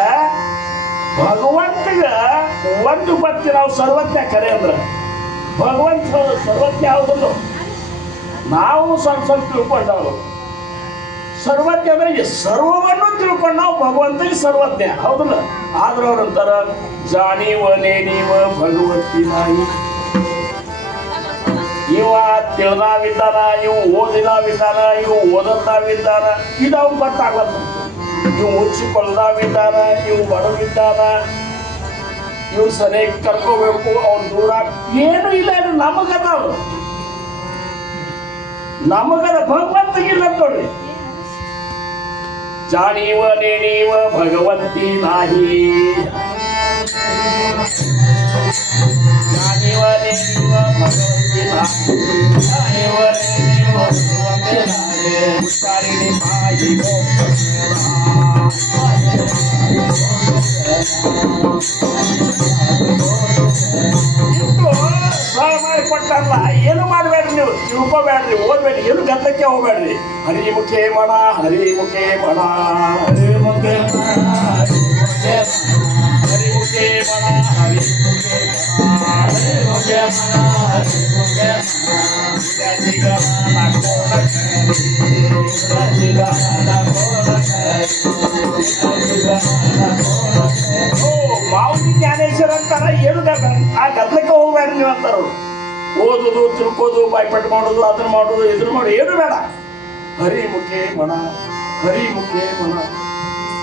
ಭಗವಂತಗ ಒಂದು ಭಕ್ತಿ. ನಾವು ಸರ್ವಜ್ಞ ಕರೆ ಅಂದ್ರೆ ಭಗವಂತ ಸರ್ವಜ್ಞ ಯಾವುದನ್ನು ನಾವು ಸ್ವಲ್ಪ ತಿಳ್ಕೊಂಡವರು. ಸರ್ವಜ್ಞ ಅಂದ್ರೆ ಸರ್ವವನ್ನು ತಿಳ್ಕೊಂಡು ನಾವು ಭಗವಂತನಿಗೆ ಸರ್ವಜ್ಞ ಹೌದಲ್ಲ. ಆದ್ರೆ ಅವ್ರಂತಾರ ಜಾಣೀವನೇ ನೀವ ಭಗವಂತಿ ನಾಯಿ. ಇವ ತಿಳಿದಾವಿದ್ದಾನ, ಇವು ಓದಿದಾವಿದ್ದಾನ, ಇವು ಓದದ್ದಾವಿದ್ದಾನ, ಇದು ಅವ್ನು ಗೊತ್ತಾಗಲ್ಲ. ಇವು ಮುಚ್ಚಿಕೊಳ್ಳದಾವಿದ್ದಾನ, ಇವು ಬಡವಿದ್ದಾನ, ಇವ್ರು ಸರಿಯಾಗಿ ಕರ್ಕೋಬೇಕು, ಅವ್ನು ದೂರ ಏನು ಇಲ್ಲ. ನಮಗದ ನಮಗದ ಭಗವಂತಗಿಲ್ಲ ನೋಡ್ರಿ. ಜಾಣೀವನೇ ನೀವ ಭಗವಂತಿ ನಾಹಿ, ಜಾಣೀವನೇ ನೀವ ಭಗವಂತಿ ನಾಹಿ, ಜಾಣೀವನೇ ನೀವ ಭಗವಂತಿ ನಾಹಿ, ಉಚ್ಚಾರಿಣಿ ಮಾಯಿ ಕೊಟ್ಟಲ್ಲ. ಏನು ಮಾಡಬೇಡ್ರಿ, ನೀವು ತಿಳ್ಕೋಬೇಡ್ರಿ, ಓದ್ಬೇಡ್ರಿ, ಏನು ಗದ್ದಕ್ಕೆ ಹೋಗ್ಬೇಡ್ರಿ. ಹರಿಮುಖೇ ಮಣ, ಹರಿಮುಖೇ ಮಣ, ಹರಿಮುಖೇ ಮಣ, ಹರಿಮುಖೇ ಮಣ, ಹರಿಮುಖೇ ಮಣ, ಹರಿಮುಖೇ ಮಣ, ಹರಿಮುಖೇ ಮಾವುತಿ ಜ್ಞಾನೇಶ್ವರ ಅಂತಾರ. ಏನು ಆ ಗದ್ದಕ್ಕೆ ಹೋಗ್ಬೇಡ್ರಿ ನೀವು ಅಂತಾರ. ಓದುದು, ತಿಳ್ಕೋದು, ಬಾಯ್ಪಟ್ಟು ಮಾಡೋದು, ಅದನ್ನ ಮಾಡೋದು, ಇದನ್ನ ಮಾಡೋದು ಏನು ಬೇಡ. ಹರಿಮುಖೇ ಮಣ, ಹರಿಮುಖೇ ಮಣ,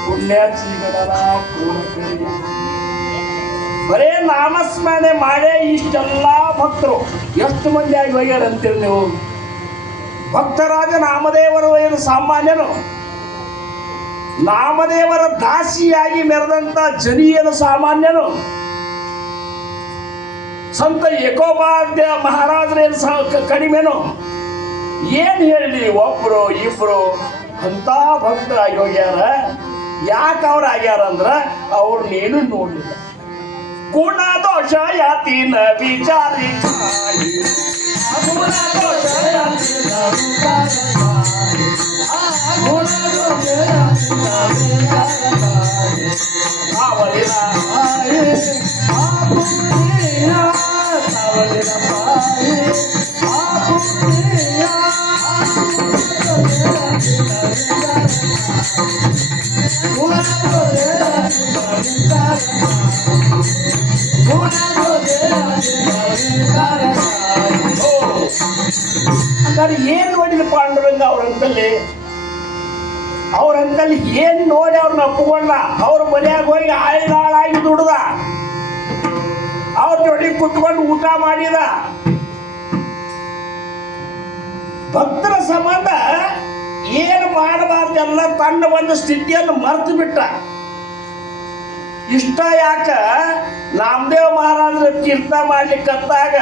ಪುಣ್ಯಾಚಿ ಗಣನ ಕೋಣಕರಿ. ಬರೇ ನಾಮಸ್ಮರಣೆ ಮಾಡೇ ಇಷ್ಟೆಲ್ಲ ಭಕ್ತರು ಎಷ್ಟು ಮಂದಿ ಆಗಿ ಹೋಗ್ಯಾರ ಅಂತೀರಿ ನೀವು. ಭಕ್ತರಾಜ ನಾಮದೇವರು ಏನು ಸಾಮಾನ್ಯನು? ನಾಮದೇವರ ದಾಸಿಯಾಗಿ ಮೆರೆದಂತ ಜನಿಯನು ಸಾಮಾನ್ಯನು? ಸಂತ ಏಕೋಪಾಧ್ಯ ಮಹಾರಾಜರೇನು ಕಡಿಮೆನು? ಏನ್ ಹೇಳಿ, ಒಬ್ರು ಇಬ್ರು ಅಂತ ಭಕ್ತರಾಗಿ ಹೋಗ್ಯಾರ. ಯಾಕೆ ಅವ್ರು ಆಗ್ಯಾರ ಅಂದ್ರ ಅವ್ರು ನೀನು ನೋಡಲಿಲ್ಲ. ಗುಣ ದೋಷ ಯಾತಿನ ವಿಚಾರಿ ಹಂಗಾರೆ ಏನ್ ನೋಡಿದ ಪಾಂಡುರಂಗ ಅವ್ರಂತಲ್ಲಿ ಏನ್ ನೋಡಿ ಅವ್ರನ್ನ ಒಪ್ಪಿಕೊಂಡ? ಅವ್ರ ಮನ್ಯಾಗ ಹೋಗಿ ಆಯ್ದಾಳಾಗಿ ದುಡ್ದ, ಅವ್ರ ಜೊತೆ ಕುತ್ಕೊಂಡು ಊಟ ಮಾಡಿದ. ಭಕ್ತರ ಸಂಬಂಧ ಏನು ಮಾಡಬಾರ್ದೆಲ್ಲ ತನ್ನ ಒಂದು ಸ್ಥಿತಿಯನ್ನು ಮರೆತು ಬಿಟ್ಟ. ಇಷ್ಟ ಯಾಕ ನಾಮದೇವ್ ಮಹಾರಾಜರ ಕೀರ್ತನ ಮಾಡ್ಲಿಕ್ಕಂತಾಗ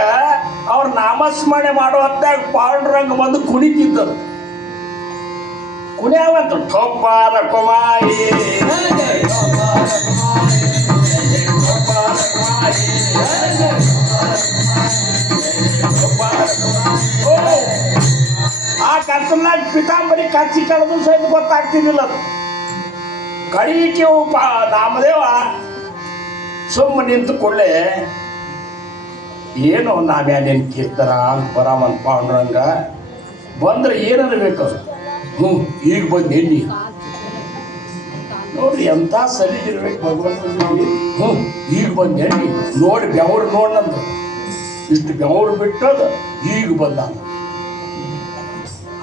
ಅವ್ರ ನಾಮಸ್ಮರಣೆ ಮಾಡೋ ಹೊತ್ತಾಗ ಪಾಂಡುರಂಗ ಬಂದು ಕುಣಿತಿದ್ದರು. ಕುಣಿಯಾವಂತ ಠೊಪ್ಪಾರ ಕೊಮಾಯಿ ಆ ಕತ್ತಲಾಗ ಪಿತಾಂಬರಿ ಕಚ್ಚಿ ಕಳೆದು ಸಹಿತ ಗೊತ್ತಾಗ್ತಿದ್ದಿಲ್ಲ. ಅದು ಕಡಿಕೆ ನಾಮದೇವ ಸುಮ್ಮ ನಿಂತುಕೊಳ್ಳೆ ಏನು ನಾವ್ಯಾನೇನು ಕೀರ್ತಾರ ಅಂತ ಬರಾಮನ್ ಪಾಂಡುರಂಗ ಬಂದ್ರೆ ಏನಬೇಕು. ಈಗ ಬಂದು ಎಣ್ಣಿ ನೋಡ್ರಿ ಎಂಥ ಸಲಿಗಿರ್ಬೇಕು ಭಗವಂತ. ಈಗ ಬಂದು ಎಣ್ಣಿ ನೋಡಿ ಬೆವರು ನೋಡ್ನಂದು ಇಷ್ಟು ಬೆವರು ಬಿಟ್ಟದ ಈಗ ಬಂದ.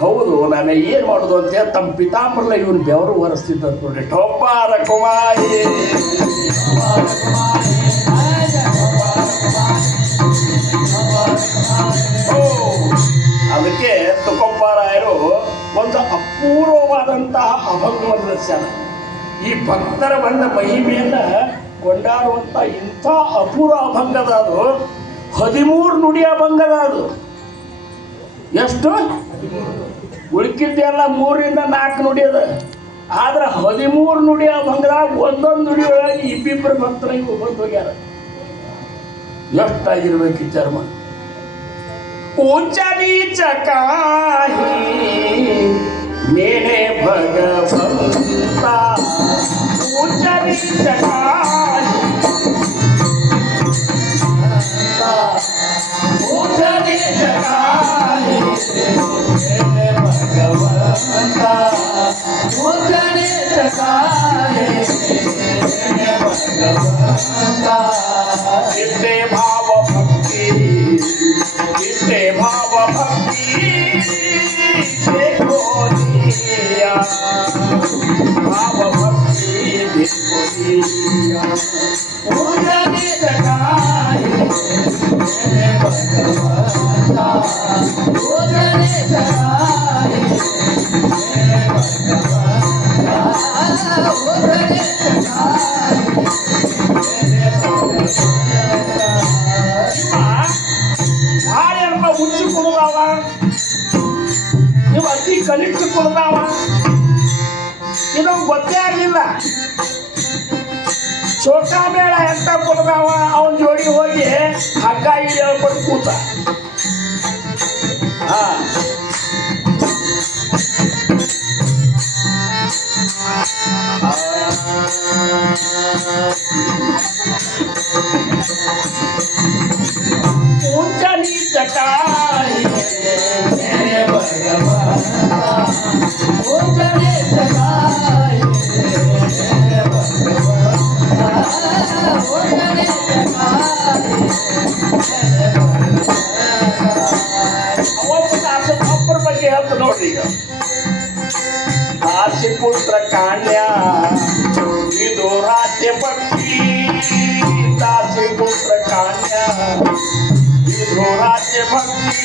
ಹೌದು, ನಾನು ಏನು ಮಾಡೋದು ಅಂತ ತಮ್ಮ ಪಿತಾಂಬರಲ್ಲ ಇವನು ಬೆವರು ಒರೆಸ್ತಿದ್ದ ನೋಡ್ರಿ. ಟೊಬ್ಬಾರ ಕುಮಾರಿ ಅದಕ್ಕೆ ತುಕೊಂಬಾರಾಯರು ಒಂದು ಅಪೂರ್ವವಾದಂತಹ ಅಭಂಗವನ್ನು ರಚಿಸ್ಯಾರ. ಈ ಭಕ್ತರ ಬಂದ ಮಹಿಮೆಯನ್ನ ಕೊಂಡಾಡುವಂತ ಇಂಥ ಅಪೂರ್ವ ಅಭಂಗದ ಅದು 13 ನುಡಿ ಅಭಂಗದ ಅದು. ಎಷ್ಟು ಉಳ್ಕಿದ್ದೆಲ್ಲ 3 ರಿಂದ 4 ನುಡಿ ಅದ. ಆದ್ರೆ 13 ನುಡಿ ಅಭಂಗದಾಗ ಒಂದೊಂದು ನುಡಿ ಒಳಗೆ ಇಬ್ಬಿಬ್ಬರು ಭಕ್ತರಿಗೆ ಬಂದು ಹೋಗ್ಯಾರ. ಎಷ್ಟಾಗಿರ್ಬೇಕು ಚರ್ಮ. ऊंचा नीच काही मेरे भगवंता, ऊंचा नीच काही ऊंचा नीच काही मेरे भगवंता, ऊंचा नीच काही मेरे भगवंता. इतने भाव भक्ति इतने भाव भक्ति देखो दिया, भाव भक्ति देखो दिया. पूजने जगाए मेरे भगवंता, पूजने जगाए मेरे भगवंता, पूजने जगाए मेरे भगवंता. ಹುಚ್ಚು ಕುಡಿದಾವ, ನೀವು ಅತಿ ಕಲಿಟ್ಟು ಕುಡಿದಾವ, ಇದು ಗೊತ್ತೇ ಆಗಲಿಲ್ಲ. ಚೋಟಾ ಮೇಳ ಎಂತ ಕುಡಿದಾವ, ಅವನ ಜೋಡಿ ಹೋಗಿ ಹಗ್ಗ ಇಲ್ಲಿ ಹೇಳ್ಕೊಂಡು ಕೂತ. ऊंचा नीच काही मेरे भगवंता, ऊंचा नीच काही मेरे भगवंता, ऊंचा नीच काही मेरे भगवंता. ಅಪ್ಪರ ಬಗ್ಗೆ ಹೇಳ್ತ ನೋಡ್ರಿ. ಈಗ ದಾಸಿಪುತ್ರ ಕಾಣ್ಯ ಇದು ರಾಜ್ಯ ಪಕ್ಷಿ, ದಾಸಿಪುತ್ರ ಕಾಣ್ಯ ಇದು ರಾಜ್ಯ ಭಕ್ತಿ.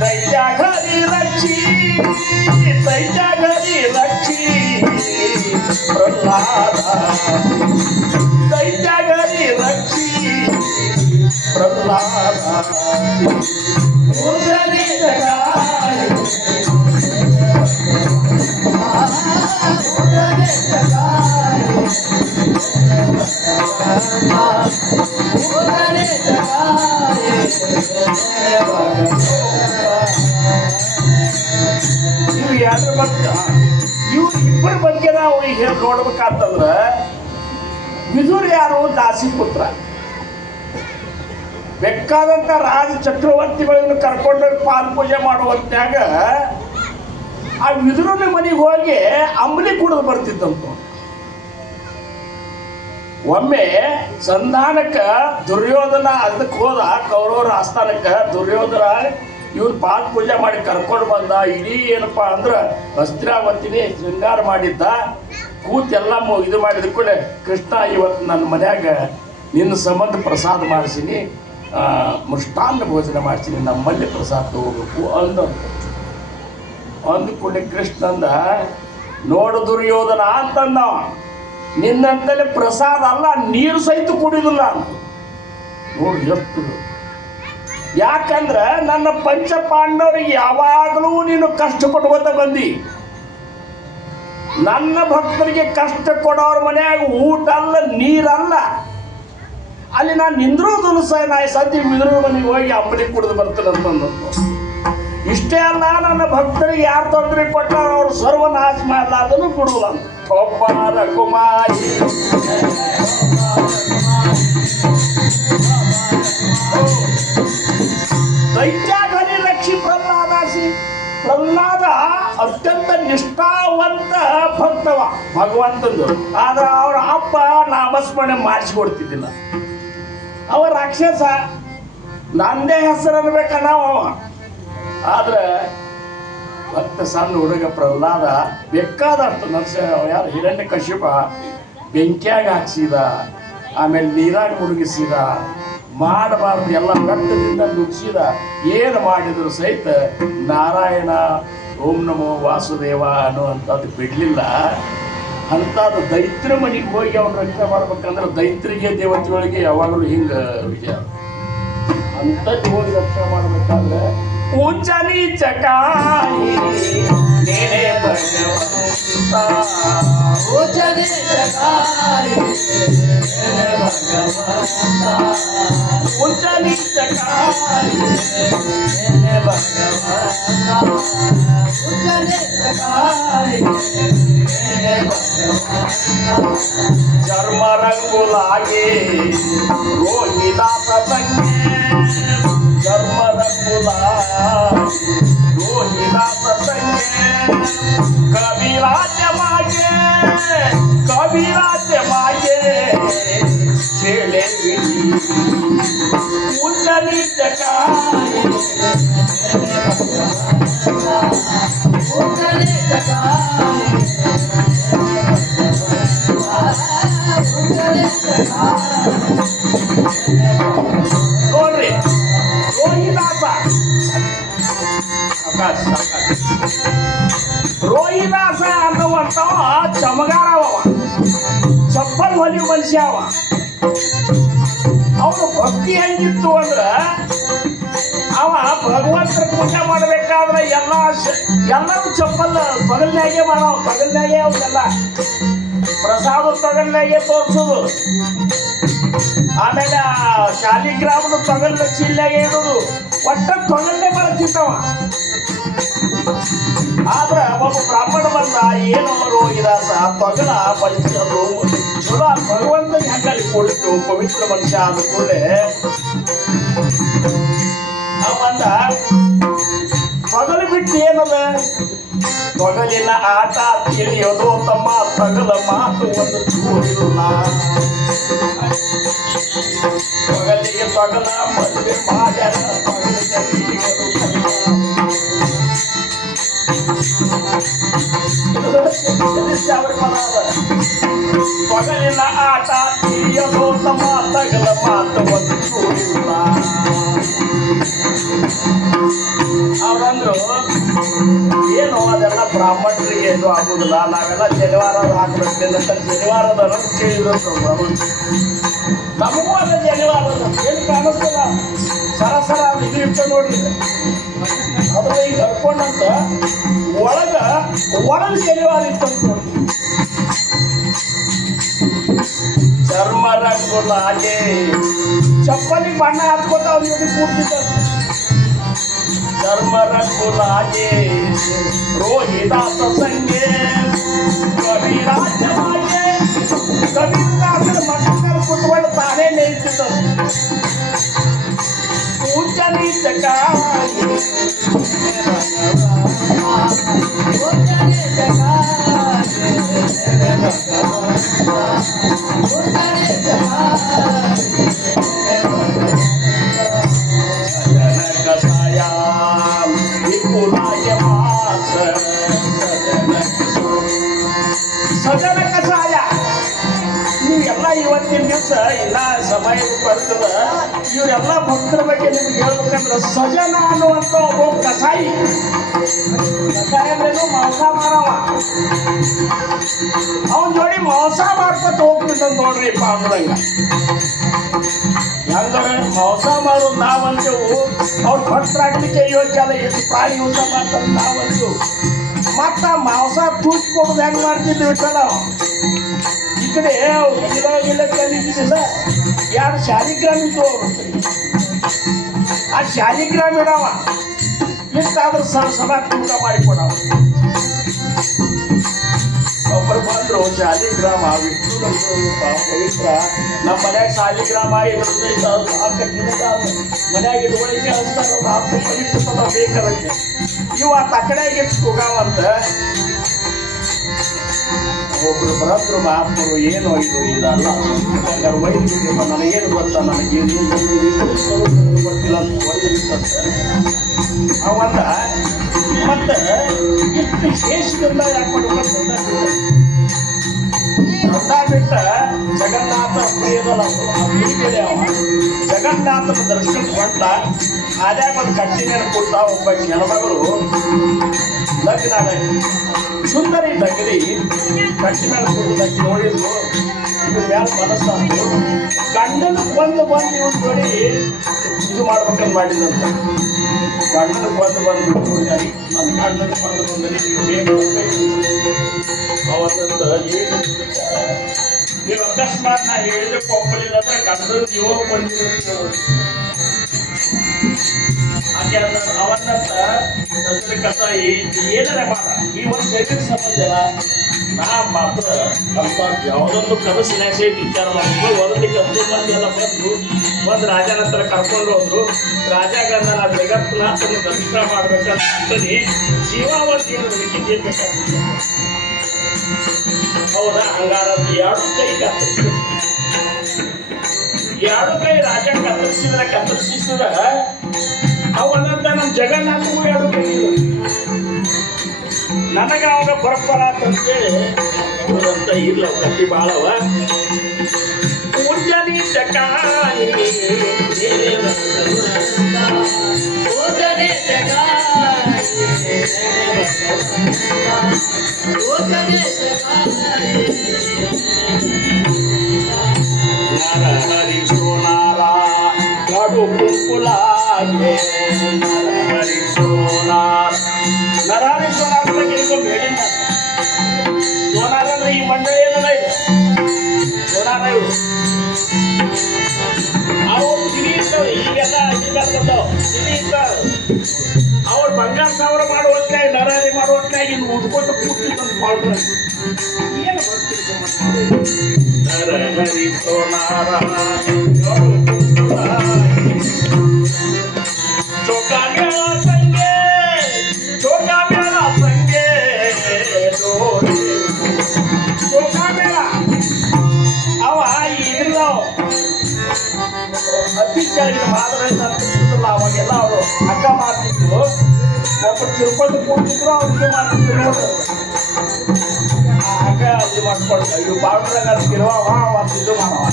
ದೈತ್ಯ घरी रक्षी, दैत्य घरी रक्षी प्रल्हाद, दैत्य घरी रक्षी प्रल्हाद. उदरी जगाए उदरी जगाए उदरी जगाए ಇವು ಯಾರ ಬಗ್ಗೆ ಇವ್ರು ಇಬ್ಬರ ಬಗ್ಗೆ ನಾವು ಈಗ ನೋಡ್ಬೇಕಂತಂದ್ರ, ವಿದುರ ಯಾರು? ದಾಸಿಪುತ್ರ. ಬೇಕಾದಂತ ರಾಜ ಚಕ್ರವರ್ತಿಗಳನ್ನು ಕರ್ಕೊಂಡೋಗಿ ಪಾಲ್ ಪೂಜೆ ಮಾಡುವಂತಾಗ ಆ ವಿದುರನ ಮನೆಗೆ ಹೋಗಿ ಅಂಬಲಿ ಕುಡಿದು ಬರ್ತಿದ್ದಂತ. ಒಮ್ಮೆ ಸಂಧಾನಕ್ಕೆ ದುರ್ಯೋಧನ ಅದಕ್ಕೆ ಹೋದ, ಕೌರವರ ಆಸ್ಥಾನಕ್ಕೆ. ದುರ್ಯೋಧನ ಇವ್ರು ಪಾಲ್ ಪೂಜೆ ಮಾಡಿ ಕರ್ಕೊಂಡು ಬಂದ. ಇಡೀ ಏನಪ್ಪಾ ಅಂದ್ರೆ ಹಸ್ತಿನಾವತಿನೇ ಶೃಂಗಾರ ಮಾಡಿದ್ದ. ಕೂತೆಲ್ಲ ಇದು ಮಾಡಿದ ಕೂಡ, ಕೃಷ್ಣ ಇವತ್ತು ನನ್ನ ಮನ್ಯಾಗ ನಿನ್ನ ಸಂಬಂಧ ಪ್ರಸಾದ ಮಾಡಿಸಿನಿ, ಮೃಷ್ಟಾನ್ನ ಭೋಜನ ಮಾಡಿಸಿನಿ, ನಮ್ಮಲ್ಲಿ ಪ್ರಸಾದ ಹೋಗ್ಬೇಕು ಅಂದ. ಅಂದ್ಕೊಂಡೆ ಕೃಷ್ಣಂದ ನೋಡು ದುರ್ಯೋಧನ ಅಂತಂದವ, ನಿನ್ನಂತಲೇ ಪ್ರಸಾದ ಅಲ್ಲ ನೀರು ಸಹಿತ ಕುಡಿದಿಲ್ಲ ಅಂತ. ನೋಡಿ ಎಷ್ಟು, ಯಾಕಂದ್ರೆ ನನ್ನ ಪಂಚ ಪಾಂಡವರಿಗೆ ಯಾವಾಗಲೂ ನೀನು ಕಷ್ಟ ಕೊಟ್ಕೋತ ಬಂದಿ. ನನ್ನ ಭಕ್ತರಿಗೆ ಕಷ್ಟ ಕೊಡೋರ ಮನೆಯಾಗ ಊಟ ಅಲ್ಲ ನೀರಲ್ಲ. ಅಲ್ಲಿ ನಾನು ನಿಂದ್ರೋದನ್ನು ಸಹ ನಾ ಸದ್ಯ ಮಿದ್ರ ಮನೆಗೆ ಹೋಗಿ ಅಂಬಲಿ ಕುಡಿದು ಬರ್ತೇನೆ ಅಂತಂದು. ಇಷ್ಟೇ ಅಲ್ಲ, ನನ್ನ ಭಕ್ತರಿಗೆ ಯಾರು ತೊಂದರೆ ಕೊಟ್ಟ ಅವ್ರು ಸರ್ವನಾಶ ಮಾಡಲಾರ್ದನ್ನು ಬಿಡುವ ಒಬ್ಬರ ಕುಮಾರಿ ದೈತ್ಯಾಘನಿ ರಕ್ಷಿ ಪ್ರಹ್ಲಾದಾಸಿ. ಪ್ರಹ್ಲಾದ ಅತ್ಯಂತ ನಿಷ್ಠಾವಂತ ಭಕ್ತವ ಭಗವಂತಂದು. ಆದ್ರೆ ಅವ್ರ ಅಪ್ಪ ನಾಮಸ್ಮರಣೆ ಮಾಡಿಸಿಕೊಡ್ತಿದ್ದಿಲ್ಲ. ಅವ ರಾಕ್ಷಸ, ನಂದೇ ಹೆಸರು ಅನ್ಬೇಕನ್ನವ. ಆದ್ರೆ ಭಕ್ತ ಸಣ್ಣ ಹುಡುಗ ಪ್ರಹ್ಲಾದ ಬೇಕಾದಷ್ಟು ಯಾರು ಹಿರಣ್ಯ ಕಶ್ಯಪ ಬೆಂಕಿಯಾಗ ಹಾಕ್ಸಿದ, ಆಮೇಲೆ ನೀರಾಗ ಮುಳುಗಿಸಿದ, ಮಾಡಬಾರ್ದು ಎಲ್ಲ ರಕ್ತದಿಂದ ನುಗ್ಗಿಸಿದ. ಏನು ಮಾಡಿದ್ರು ಸಹಿತ ನಾರಾಯಣ ಓಂ ನಮೋ ವಾಸುದೇವ ಅನ್ನುವಂಥದ್ದು ಬಿಡಲಿಲ್ಲ. ಅಂಥದ್ದು ದೈತ್ರ ಮನೆಗೆ ಹೋಗಿ ಅವ್ನು ರಕ್ಷಣೆ ಮಾಡ್ಬೇಕಂದ್ರೆ ದೈತ್ರಿಗೆ ದೇವತೆಗಳಿಗೆ ಯಾವಾಗಲೂ ಹಿಂಗೆ ವಿಜಯ. ಅಂಥದ್ದು ಹೋಗಿ ರಕ್ಷಣೆ ಮಾಡ್ಬೇಕಾದ್ರೆ ಊಂಚ ನೀಚ ಕಾಯಿ ನೇನೆ ಭಗವಂತ, ಊಂಚ ನೀಚ ಕಾಯಿ ನೇನೆ ಭಗವಂತ, ಊಂಚ ನೀಚ ಕಾಯಿ ನೇನೆ ಭಗವಂತ, ಊಂಚ ನೀಚ ಕಾಯಿ ನೇನೆ ಭಗವಂತ. ಚರ್ಮ ರಂಗುಲಾಗಿ ರೋಹಿದಾಸ ಸಂಖ್ಯೆ, ಚರ್ಮ ರಂಗುಲ ರೋಹಿದಾಸ ಸಂಖ್ಯೆ, ಕವಿರಾಜ್ಯ ಮಾಗೆ ಕವಿರಾಜ್ಯ ಮಾಗೆ ಚೇಳೆ ಉಚ್ಚ ನೀಚ ಕಾಯಿ ಉಚ್ಚ ನೀಚ ಕಾಯಿ ನೋಡ್ರಿ ರೋಹಿದಾಸ ರೋಹಿದಾಸ ಅನ್ನುವಂಥವ ಚಮಗಾರವ, ಚಪ್ಪಲ್ ಹೊಲಿಯುವ ಮನುಷ್ಯ ಅವ. ಅವನು ಭಕ್ತಿ ಹೆಂಗಿತ್ತು ಅಂದ್ರೆ ಅವ ಭಗವಂತರ ಪೂಜೆ ಮಾಡ್ಬೇಕಾದ್ರೆ ಎಲ್ಲರೂ ಚಪ್ಪಲ್ ತೊಗಲ್ನಾಗೆ ಮಾಡವ, ತೊಗಲ್ನಾಗೆ ಅವನ್ನೆಲ್ಲ ಪ್ರಸಾದ ತೊಗಲ್ನಾಗೆ ತೋರಿಸೋದು. ಆಮೇಲೆ ಶಾಲಿಗ್ರಾಮದ ತೊಗಲ್ ಚೀಲ್ನಾಗೆ ಇಡೋದು, ಒಟ್ಟ ತೊಗಲ್ನೇ ಬಳಸ್ತಿದ್ದವ. ಆದ್ರೆ ಒಬ್ಬ ಬ್ರಾಹ್ಮಣ ಬಂದ, ಏನು ರೋಹಿದಾಸ ತೊಗಲ ಬಳಸೋದು ಚಲೋ ಭಗವಂತನಿಗೆ ಹಂಗಲ್ಲಿ ಕೊಡ್ತು, ಪವಿತ್ರ ಮನುಷ್ಯ ಆದ ಕೂಡಲೇ ಅವಂದ ತೊಗಲು ಬಿಟ್ಟು ಏನದ, ತೊಗಲಿನ ಆಟ ತಿಳಿಯೋದು ತಮ್ಮ, ತೊಗಲ ಮಾತು ಒಂದು ಚೂರಿಲ್ಲ. ತೊಗಲಿಗೆ ತೊಗಲ ಮದುವೆ ಮಾಡ್ಯಾರ, ತೊಗಲ ತೊಗಲಿನ ಆಟ ತಿಳಿಯೋದು ತಮ್ಮ, ತೊಗಲ ಮಾತು ಒಂದು ಚೂರಿಲ್ಲ. ಅವ್ರಂದ್ರು ಏನು ಅದೆಲ್ಲ ಬ್ರಾಹ್ಮಣರಿಗೆ ಏನು ಆಗುದಿಲ್ಲ, ನಾವೆಲ್ಲ ಶನಿವಾರ ಹಾಕ್ಬೇಕು. ಶನಿವಾರದ ಕೇಳಿದ್ರು ನಮಗೂ ಅದ ಶನಿವಾರದ ಏನು ಕಾಣಿಸ್ತಲ್ಲ, ಸರಸರ ಅದು ಇದು ಇರ್ತ ನೋಡ್ರಿ. ಅದ್ರ ಈಗ ಹರ್ಕೊಂಡಂತ ಒಳಗ ಶನಿವಾರ ಇತ್ತಂತ ನೋಡ್ರಿ. ಚರ್ಮ ರಂಗುಲಾಗೆ ಚಪ್ಪಲಿಗೆ ಬಣ್ಣ ಹಚ್ಕೊತ ಅವ್ರಿಗೆ ಕೂಡ್ತಿದ್ದ. ಚರ್ಮ ರಂಗುಲಾಗೆ ರೋಹಿದಾಸ ಸಂಖ್ಯೆ, ಕವಿರಾಜ್ಯ ಮಾಗೆ ಕವಿದಾಸನ ಮಕ್ಕಳ ಕುತ್ಕೊಂಡು ತಾನೇ ನೇಯ್ತಿದ್ದ. ಉಚ್ಚ ನೀಚ ಕಾಯಿ ಉಚ್ಚ ನೀಚ ಕಾಯಿ ಉಚ್ಚ ನೀಚ ಕಷಾಯ ವಿಪುಲಾಯ ಮಾಸ ಸಜನ ಕಷಾಯ. ನೀವೆಲ್ಲ ಇವತ್ತಿನ ದಿವಸ ಇಲ್ಲ ಸಮಯ ಬರ್ತದ, ಇವರೆಲ್ಲ ಭಕ್ತರ ಬಗ್ಗೆ ನಿಮ್ಗೆ ಹೇಳ್ಬೇಕಂದ್ರೆ ಸಜನ ಅನ್ನುವಂಥ ಒಬ್ಬ ಕಷಾಯಿ. ಕಷಾಯ ಮೋಸ ಮಾಡವ ಅವನ ಜೋಡಿ ಮೋಸ ಮಾಡ್ಕೊತ ಹೋಗ್ತಿದ್ದ ನೋಡ್ರಿ ಪಾಂಡುರಂಗ. ಹೆಂಗಂದ್ರೆ ಮೋಸ ಮಾಡೋದು ನಾವಂತೇವು, ಅವ್ರು ಭಟ್ರಾಗ್ಲಿಕ್ಕೆ ಯೋಗ್ಯಲ್ಲ, ಎಷ್ಟು ಪ್ರಾಣಿ ಊಟ ಮಾಡ್ತಾರೆ ನಾವಂತೇವು. ಮತ್ತ ಮಾಂಸ ತೂಚ್ ಕೊಡೋದು ಹೆಂಗ್ ಮಾಡ್ತಿದ್ವಿ ವಿಠಲ. ಈ ಕಡೆ ಗಿಲ್ಲ ಕಲಿತಿದ್ದಿಲ್ಲ, ಎರಡು ಶಾಲಿಗ್ರಾಮ ಇದ್ದು ಆ ಶಾಲಿಗ್ರಾಮ ಇಡವ ಇಷ್ಟಾದ್ರೂ ಸಲ ತೂಕ ಮಾಡಿಕೊಡವ. ಒಬ್ಬರು ಬಂದ್ರು ಶಾಲಿಗ್ರಾಮ ವಿಷ್ಣು ಪವಿತ್ರ ನಮ್ಮ ಮನ್ಯಾಗ ಶಾಲಿಗ್ರಾಮ ಮನ್ಯಾಗ ಇಟ್ಕೊಳ್ಳಿಕ್ಕೆ ಅಂತಾರ ಪವಿತ್ರ ಬೇಕಾದಕ್ಕೆ ಇವ ತಕ್ಕಡೆಗೆ ತೂಗಾವಂತ. ಒಬ್ರು ಬರದ್ರು ಮಹಾತ್ಮರು ಏನು ಇದು ಇದಲ್ಲ ವೈದ್ಯ ನನಗೇನು ಗೊತ್ತಾ, ನನಗೆ ಗೊತ್ತಿಲ್ಲ ಅಂತ ವೈದ್ಯಂತೆ ಅವಂದ. ಮತ್ತೆ ಇಷ್ಟು ಶೇಷದಿಂದ ಯಾಕೆ ಮಾಡ್ಕೊಂಡು ಬಿಟ್ಟ ಜಗನ್ನಾಥ ಪ್ರಿಯದಲ್ಲ ಅವ ಜಗನ್ನಾಥನ ದರ್ಶನ ಕೊಟ್ಟ. ಅದ್ಯಾಗ ಒಂದು ಕಟ್ಟಿನ ಕೊಟ್ಟ. ಒಬ್ಬ ಹೆಣ್ಮಗಳು ಲಗ್ನ ಸುಂದರಿ ತಗಲಿ ಕಟ್ಟಿ ಮೇಲೆ ಕೂಡದಾಕಿ ನೋಡಿದ್ರು. ಇವ್ರ ಮ್ಯಾಲ ಮನಸ್ಸಾದ್ರು. ಗಂಡನ ಬಂದು ಇವ್ರ ನೋಡಿ ಇದು ಮಾಡ್ಬೇಕಂತ ಮಾಡಿದಂತ. ಗಂಡನ ಬಂದ್ಬಿಟ್ಟು ನನ್ನ ಗಂಡನ ಅವತ್ತಂತ ನೀವು ಅಕಸ್ಮಾತ್ ನಾ ಹೇಳಿದಕ್ಕೆ ಒಪ್ಪಲಿಲ್ಲ ಅಂದ್ರೆ ಗಂಡನ ನೀವು ಬಂದಿರೋ ಅವನ್ನಂತ ಕಸ ಏನಾರ ಮಾಡ ಈ ಒಂದು ಶರೀರ ಸಂಬಂಧ ನಾ ಮಾತ್ರ ಸ್ವಲ್ಪ ಯಾವುದೊಂದು ಕನಸಿನ ಸಹಿತ ವಿಚಾರ ಮಾಡಿದ್ರು. ಒಂದಕ್ಕೆ 10 ಮಂದಿ ಎಲ್ಲ ಬಂದು ಒಂದು ರಾಜನ ಹತ್ರ ಕರ್ಕೊಂಡು ಹೋದ್ರು. ರಾಜಾಗನ್ನ ನಾ ಜಗತ್ನಾಥನ ದರ್ಶನ ಮಾಡ್ಬೇಕಂತ ಜೀವಾವಧಿ ಬೇಕಾಗ್ತದೆ. ಹೌದಾ? ಹಂಗಾರ ಎರಡು ಕೈ ಕತ್ತರಿಸಿದ್ರು. ಎರಡು ಕೈ ರಾಜ ಕತ್ತರಿಸಿದ್ರ ಅವನಂತ ನಮ್ಮ ಜಗನ್ನಾಥಗೂ ಎರಡು ಕೈ ನನಗ ಅವಾಗ ಬರಪ್ಪರ ಅಂತೇಳಿ ಅಂತ ಇಲ್ಲ ಕಟ್ಟಿ ಬಾಳವ. ಪೂಜನಿ ಚಕಾಯಿ ನರಹರಿ ಸೋನಾರ ಕಾಡು ಕುಂಕುಲಾಗೆ ನರಹರಿ ಸೋನಾರ ನರಹರಿ ಸೋನಾರ ಕೇಳ್ಕೊಂಡು ಹೇಳಿಲ್ಲ. ಸೋನಾರ ಅಂದ್ರೆ ಈ ಮಂಡಳಿ ಏನಲ್ಲ ಇದು ಸೋನಾರ ಇವರು ಅವ್ರು ತಿಳಿಯುತ್ತವೆ. ಈಗೆಲ್ಲ ಬಂದವು ತಿಳಿಯುತ್ತವೆ. ಅವ್ರು ಬಂಗಾರ ಸಾವಿರ ಮಾಡುವಂತಾಗಿ ನರಹರಿ ಮಾಡುವಂತಾಗಿ ಉದ್ಕೊಂಡು ಕೂತಿದ್ದಂತ ಮಾಡ್ತಾರೆ. ಏನು ನರಹರಿ ಸೋನಾರ ಚೋಕಾ ಮೇಳ ಸಂಗೆ ಚೋಕಾ ಮೇಳ ಸಂಗೆ ಚೋಕಾ ಮೇಳ ಅವ ಇಲ್ಲ ಅತಿ ಕೆಳಗಿನ ಮಾದರಿಯಿಂದ ಅವಾಗೆಲ್ಲ ಅವರು ಅಕ್ಕ ಮಾಡ್ತಿದ್ರು. ಒಬ್ಬರು ತಿಳ್ಕೊಂಡು ಕೂತಿದ್ರು ಅವ್ರಿಗೆ ಮಾಡ್ತಿದ್ರು ನೋಡ್ರಿ. ಆಗ ಇದು ಮಾಡ್ಕೊಳ್ತ ಇವು ಬಾವುಟದಾಗ ಇರುವ ಇದು ಮಾಡವ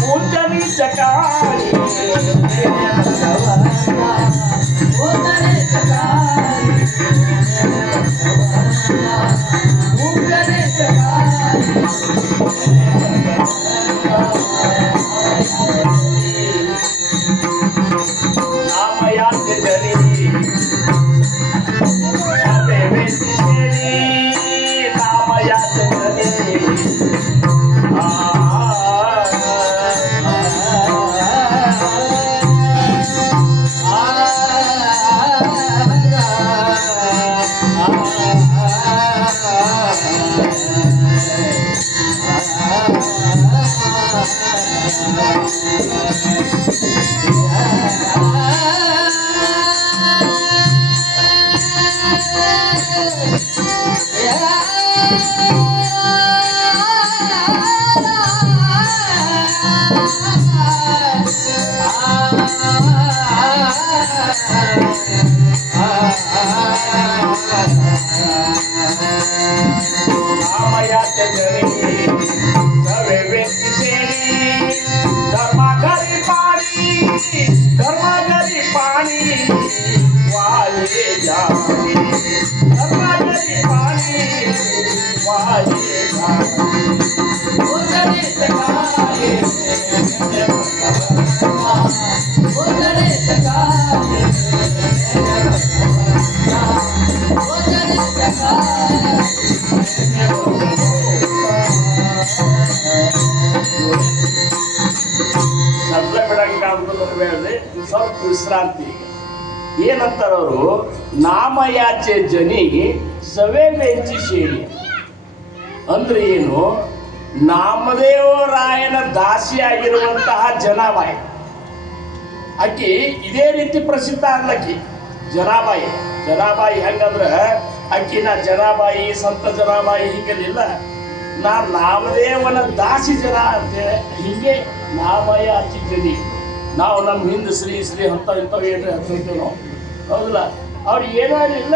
ಪೂಜನಿ ಚಕಾರಿ ನಾಮಯಾತ್ರೆ ಜನಿ धर्मागरी पाणी वाले जाणे ವಿಶ್ರಾಂತಿ. ಏನಂತಾರ ಅವರು, ನಾಮಯಾಚೆ ಜನಿ ಸವೆ ವೆಂಚಿ ಶೇಣಿ ಅಂದ್ರೆ ಏನು, ನಾಮದೇವರಾಯನ ದಾಸಿಯಾಗಿರುವಂತಹ ಜನಾಬಾಯಿ. ಆಕಿ ಇದೇ ರೀತಿ ಪ್ರಸಿದ್ಧ ಆಗ್ಲಕ್ಕಿ ಜನಾಬಾಯಿ. ಜನಾಬಾಯಿ ಹೆಂಗಂದ್ರ ಆಕಿನ ಜನಾಬಾಯಿ ಸಂತ ಜನಾಬಾಯಿ ಹಿಂಗಲಿಲ್ಲ, ನಾ ನಾಮದೇವನ ದಾಸಿ ಜನ ಅಂತೇಳಿ ಹಿಂಗೆ ನಾಮಯ ಅಚ್ಚಿ ಜನಿ. ನಾವು ನಮ್ಮ ಹಿಂದೆ ಶ್ರೀ ಶ್ರೀ ಅಂತ ಇಂಥವು ಏನ್ರಿ ಹಚ್ಚಿರ್ತೀವಿ ನಾವು, ಹೌದಲ್ಲ? ಅವ್ರು ಏನೋ ಇಲ್ಲ,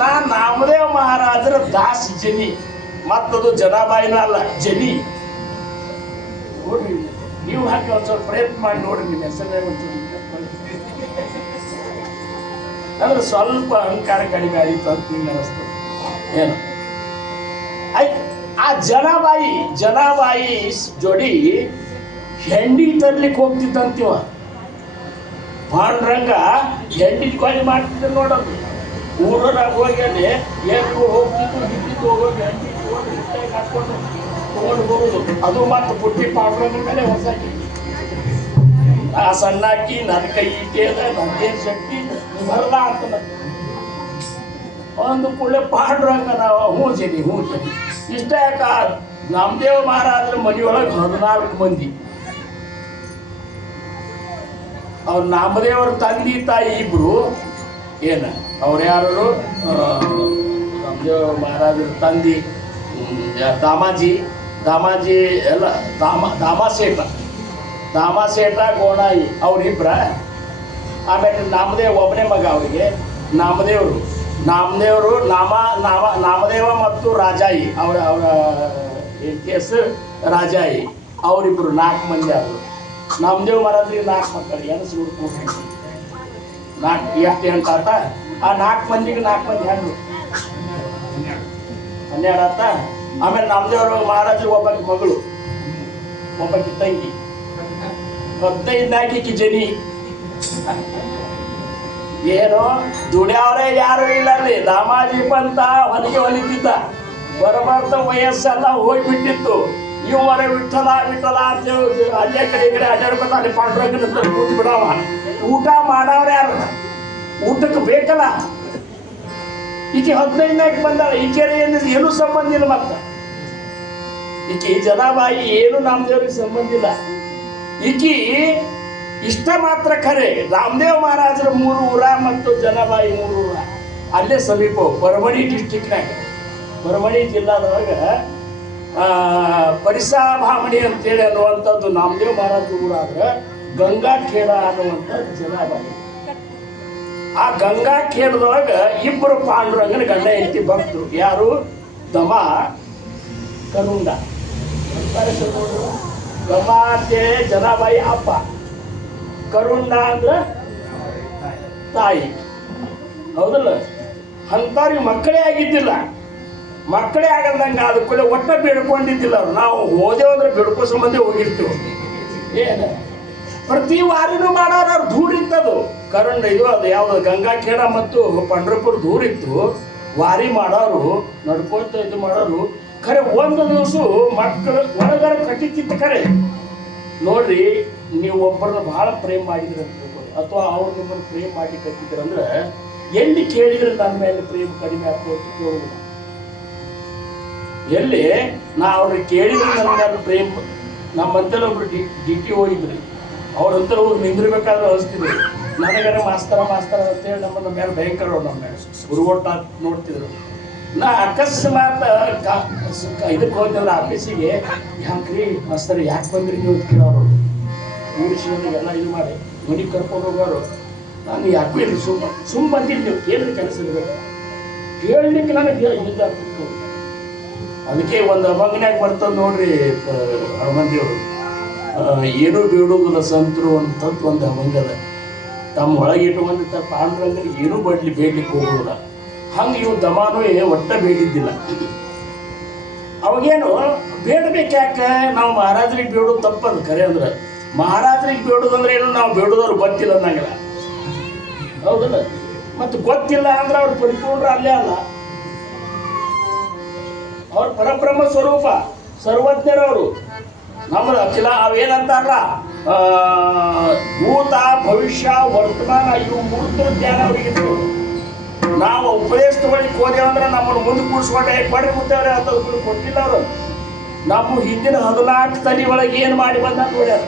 ನಾ ನಾಮದೇವ ಮಹಾರಾಜರ ದಾಸಿ ಜನಿ. ಮತ್ತದು ಜನಾಬಾಯಿನ ಅಲ್ಲ, ಜನಿ. ನೋಡ್ರಿ, ನೀವು ಹಾಕಿ ಒಂದ್ ಸ್ವಲ್ಪ ಪ್ರಯತ್ನ ಮಾಡಿ ನೋಡ್ರಿ, ನಿಮ್ಮ ಹೆಸರೇ ಒಂಚೂರು ಅಂದ್ರೆ ಸ್ವಲ್ಪ ಅಹಂಕಾರ ಕಡಿಮೆ ಆಯಿತು ಅಂತ ಹಿಂಗೆ ಅನಿಸ್ತದೆ. ಏನು ಆ ಜನಾಬಾಯಿ ಜೋಡಿ ಹೆಂಡಿ ತರ್ಲಿಕ್ಕೆ ಹೋಗ್ತಿದ್ದಂತೀವ. ಪಾಂಡ್ರಂಗ ಹೆಂಡಿ ಕೊಯ್ಲು ಮಾಡ್ತಿದ್ದ ನೋಡೋದು. ಊರಾಗ ಹೋಗಿ ಅಲ್ಲಿ ಏನು ಹೋಗ್ತಿದ್ದು ಹಿಟ್ಟಿದ್ದು ಹೋಗೋದು, ಹೆಂಡಿ ಹಾಕೊಂಡು ತಗೊಂಡು ಹೋಗೋದು. ಅದು ಮತ್ತು ಪುಟ್ಟಿ ಪಾಂಡ್ರಂಗ ಮೇಲೆ ಹೊಸಾಕಿ ಆ ಸಣ್ಣಾಕಿ ನನ್ನ ಕೈ ಇಟ್ಟೆ ಅದ, ನನ್ನೇನು ಶಕ್ತಿ ಬರಲ್ಲ ಅಂತ ಒಂದು ಕೂಡಲೇ ಪಾಂಡ್ರಂಗ ನಾವು ಹ್ಞೂ ಜನಿ ಇಷ್ಟ. ಯಾಕ ನಾಮದೇವ ಮಹಾರಾಜರ ಮನೆಯೊಳಗೆ 14 ಮಂದಿ. ಅವ್ರ ನಾಮದೇವರ ತಂದೆ ತಾಯಿ ಇಬ್ರು. ಏನ ಅವ್ರು ಯಾರು, ನಾಮದೇವ ಮಹಾರಾಜರ ತಂದೆ ದಾಮಾಜಿ ಎಲ್ಲ ದಾಮಾಸೇಟ ಗೋಣಾಯಿ ಅವ್ರಿಬ್ರ. ಆಮೇಲೆ ನಾಮದೇವ ಒಬ್ಬನೇ ಮಗ ಅವರಿಗೆ. ನಾಮದೇವ ಮತ್ತು ರಾಜಾಯಿ ಅವರ ಕೇಸ್ ರಾಜಾಯಿ ಅವರಿಬ್ರು 4 ಮಂದಿ ಆದರು. ನಾಮದೇವ ಮಹಾರಾಜರಿಗೆ 4 ಮಕ್ಕಳು, ಎನಸು ಹುಡ್ಕೊಂಡು 4 ಎಷ್ಟು ಎಂಟಾತ. ಆ 4 ಮಂದಿಗೆ 4 ಮಂದಿ ಹೆಣ್ಣು 12 ಆತ. ಆಮೇಲೆ ನಾಮದೇವ್ರ ಮಹಾರಾಜರಿಗೆ ಒಬ್ಬಾಕಿ ಮಗಳು, ಒಬ್ಬಾಕಿ ತಂಗಿ. 15 ಜನಿ. ಏನು ದುಡ್ಯಾವ್ರೆ ಯಾರು ಇಲ್ಲ ಅಲ್ಲಿ. ದಾಮಾಜಿ ಬಂತ ಹೊಲಿಗೆ ಹೊಲಿತಿದ್ದ, ಬರಬಾರ್ದ ವಯಸ್ಸೆಲ್ಲ ಹೋಗ್ಬಿಟ್ಟಿತ್ತು. ಇವರ ವಿಠಲ ಅಂತ ಅಲ್ಲೇ ಕಡೆ ಈ ಕಡೆ ಅಡ್ಡಾಡ್ಕೊತ ಅಲ್ಲಿ ಪಾಂಡ್ರಂಗನ ಕೂತ್ ಬಿಡವ. ಊಟ ಮಾಡವ್ರ ಯಾರು, ಊಟಕ್ಕೆ ಬೇಕಲ್ಲ. ಈಕೆ 15 ಬಂದಾಳ. ಈಕೆರೆ ಏನು ಸಂಬಂಧ ಇಲ್ಲ. ಮತ್ತ ಈಕೆ ಜನಾಬಾಯಿ ಏನು ನಾಮದೇವ್ರಿಗೆ ಸಂಬಂಧ ಇಲ್ಲ. ಈಕಿ ಇಷ್ಟ ಮಾತ್ರ ಖರೆ. ರಾಮದೇವ್ ಮಹಾರಾಜರ 3 ಊರ ಮತ್ತು ಜನಾಬಾಯಿ 3 ಊರ ಅಲ್ಲೇ ಸಮೀಪ. ಪರಮಣಿ ಡಿಸ್ಟಿಕ್ನಾಗ, ಪರಮಣಿ ಜಿಲ್ಲಾದೊಳಗ ಪರಿಸಾಭಾಮಣಿ ಅಂತೇಳಿ ಅನ್ನುವಂಥದ್ದು ನಾಮದೇವ್ ಮಹಾರಾಜ ಊರಾದ್ರೆ ಗಂಗಾಖೇಡ ಅನ್ನುವಂಥ ಜನಾಬಾಯಿ. ಆ ಗಂಗಾಖೇಡದೊಳಗ 2 ಪಾಂಡುರಂಗನ ಗಂಡ ಹೆಂಡತಿ ಭಕ್ತರು. ಯಾರು? ದಮ ಕರುಂಡ. ದಮ ಅಂತೇಳಿ ಜನಾಬಾಯಿ ಅಪ್ಪ, ಕರುಂಡ ಅಂದ್ರ ತಾಯಿ. ಹೌದಲ್ಲ? ಅಂಥವ್ರಿಗೆ ಮಕ್ಕಳೇ ಆಗಿದ್ದಿಲ್ಲ. ಮಕ್ಕಳೇ ಆಗಲ್ದಂಗೆ ಆದ ಕೂಡ ಒಟ್ಟ ಬೇಡ್ಕೊಂಡಿದ್ದಿಲ್ಲ ಅವ್ರು. ನಾವು ಹೋದೇವಂದ್ರೆ ಬೇಡ್ಕೋ ಸಂಬಂಧ ಹೋಗಿರ್ತೀವಿ. ಏನು ಪ್ರತಿ ವಾರಿನೂ ಮಾಡೋರು. ಅವ್ರು ದೂರ ಇತ್ತದು ಕರುಂಡ. ಇದು ಅದು ಯಾವ್ದು ಗಂಗಾಖೇಡ ಮತ್ತು ಪಂಡ್ರಪುರ ದೂರ ಇತ್ತು. ವಾರಿ ಮಾಡೋರು ನಡ್ಕೊಂತ ಇದು ಮಾಡೋರು. ಖರೆ ಒಂದು ದಿವಸ ಮಕ್ಕಳು ಒಳಗಾರ ಕಟ್ಟಿತ್ತಿತ್ತು. ಖರೆ ನೋಡ್ರಿ, ನೀವು ಒಬ್ಬರನ್ನ ಬಹಳ ಪ್ರೇಮ್ ಮಾಡಿದ್ರಿ ಅಂತ ತಿಳ್ಕೊಳ್ಳಿ, ಅಥವಾ ಅವ್ರು ನಿಮ್ಮನ್ನು ಪ್ರೇಮ್ ಮಾಡಿ ಕಟ್ಟಿದ್ರಂದ್ರೆ ಎಲ್ಲಿ ಕೇಳಿದ್ರೆ ನನ್ನ ಮೇಲೆ ಪ್ರೇಮ್ ಕಡಿಮೆ ಆಗ್ಬೋದು ಕೇಳೋದಿಲ್ಲ. ಎಲ್ಲಿ ನಾ ಅವ್ರಿಗೆ ಕೇಳಿದ್ರೆ ನನ್ನ ಮೇಲೆ ಪ್ರೇಮ್. ನಮ್ಮಂತೆಲ್ಲ ಒಬ್ರು ಡಿ.ಟಿ. ಹೋಗಿದ್ರಿ. ಅವ್ರಂತ ಹೋಗಿ ನಿಂದಿರ್ಬೇಕಾದ್ರೆ ಅನಿಸ್ತಿದ್ರು. ನನಗಾರ ಮಾಸ್ತರ ಅಂತೇಳಿ ನಮ್ಮನ್ನ ಮೇಲೆ ಭಯಂಕರ ನಮ್ಮ ಮೇಲೆ ಗುರುಗೊಟ್ಟ ನೋಡ್ತಿದ್ರು. ನಾ ಅಕಸ್ಮಾತ್ ಇದಕ್ಕೆ ಹೋದ್ನಲ್ಲ ಆಫೀಸಿಗೆ, ಯಾಕ್ರಿ ಮಾಸ್ತರ್ ಯಾಕೆ ಬಂದ್ರಿ ನೀವು ಅಂತ ಕೇಳೋರು. ಎಲ್ಲ ಇದು ಮಾಡಿ ಮನೆಗೆ ಕರ್ಕೊಂಡು ಹೋಗೋರು. ನಾನು ಯಾಕೂ ಇಲ್ಲ, ಸುಮ್ಮ ಬಂದಿದ್ದು. ನೀವು ಕೇಳಿದ್ರೆ ಕೆಲಸ ಇರಬೇಕು, ಕೇಳಲಿಕ್ಕೆ ನನಗೆ ಇದಾಗ್ತಿತ್ತು. ಅದಕ್ಕೆ ಒಂದು ಅಭಂಗನ್ಯಾಗ ಬರ್ತದೆ ನೋಡ್ರಿ ಹನುಮಂತಿಯವರು, ಏನೂ ಬೇಡುವುದಿಲ್ಲ ಸಂತರು ಅಂತಂತ ಒಂದು ಅಭಂಗದ. ತಮ್ಮ ಒಳಗೆ ಇಟ್ಟುಕೊಂಡು ಪಾಂಡುರಂಗರಿಗೆ ಏನೂ ಬೇಡ್ಲಿಕ್ಕೆ ಹೋಗೋದಿಲ್ಲ. ಹಂಗೆ ಇವು ದಮಾನು ಒಟ್ಟ ಬೇಡಿದ್ದಿಲ್ಲ. ಅವಾಗೇನು ಬೇಡಬೇಕು ಯಾಕೆ? ನಾವು ಮಹಾರಾಜರಿಗೆ ಬೇಡೋದು ತಪ್ಪದು. ಖರೆ ಅಂದ್ರೆ ಮಹಾರಾಜರಿಗೆ ಬೇಡೋದಂದ್ರೆ ಏನು, ನಾವು ಬೇಡೋದವ್ರು ಗೊತ್ತಿಲ್ಲ ಅನ್ನಂಗಿಲ್ಲ. ಹೌದಲ್ಲ? ಮತ್ತು ಗೊತ್ತಿಲ್ಲ ಅಂದ್ರೆ ಅವ್ರು ಪರಿಪೂರ್ಣ ಅಲ್ಲೇ ಅಲ್ಲ. ಅವ್ರ ಪರಬ್ರಹ್ಮ ಸ್ವರೂಪ, ಸರ್ವಜ್ಞರವರು. ನಮ್ಮದು ಅಖಿಲ ಅವೇನಂತಾರಲ್ಲ ಭೂತ ಭವಿಷ್ಯ ವರ್ತಮಾನ ಇವು ಮೂರ್ತರ ಜ್ಞಾನ ಅವರಿಗಿತ್ತು. ನಾವು ಉಪದೇಶ ತಗೊಳ್ಳಿಕ್ಕೆ ಹೋದೇವಂದ್ರೆ ನಮ್ಮನ್ನು ಮುಂದೆ ಕೂಡಿಸ್ಕೊಂಡೆ ಕೊಡ್ರಿ ಕೂತೇವ್ರೆ ಅಂತ ಕೊಟ್ಟಿಲ್ಲ ಅವರು. ನಮ್ಮ ಹಿಂದಿನ 14 ತಲೆ ಒಳಗೆ ಏನು ಮಾಡಿ ಬಂದ ನೋಡ್ಯಾರ.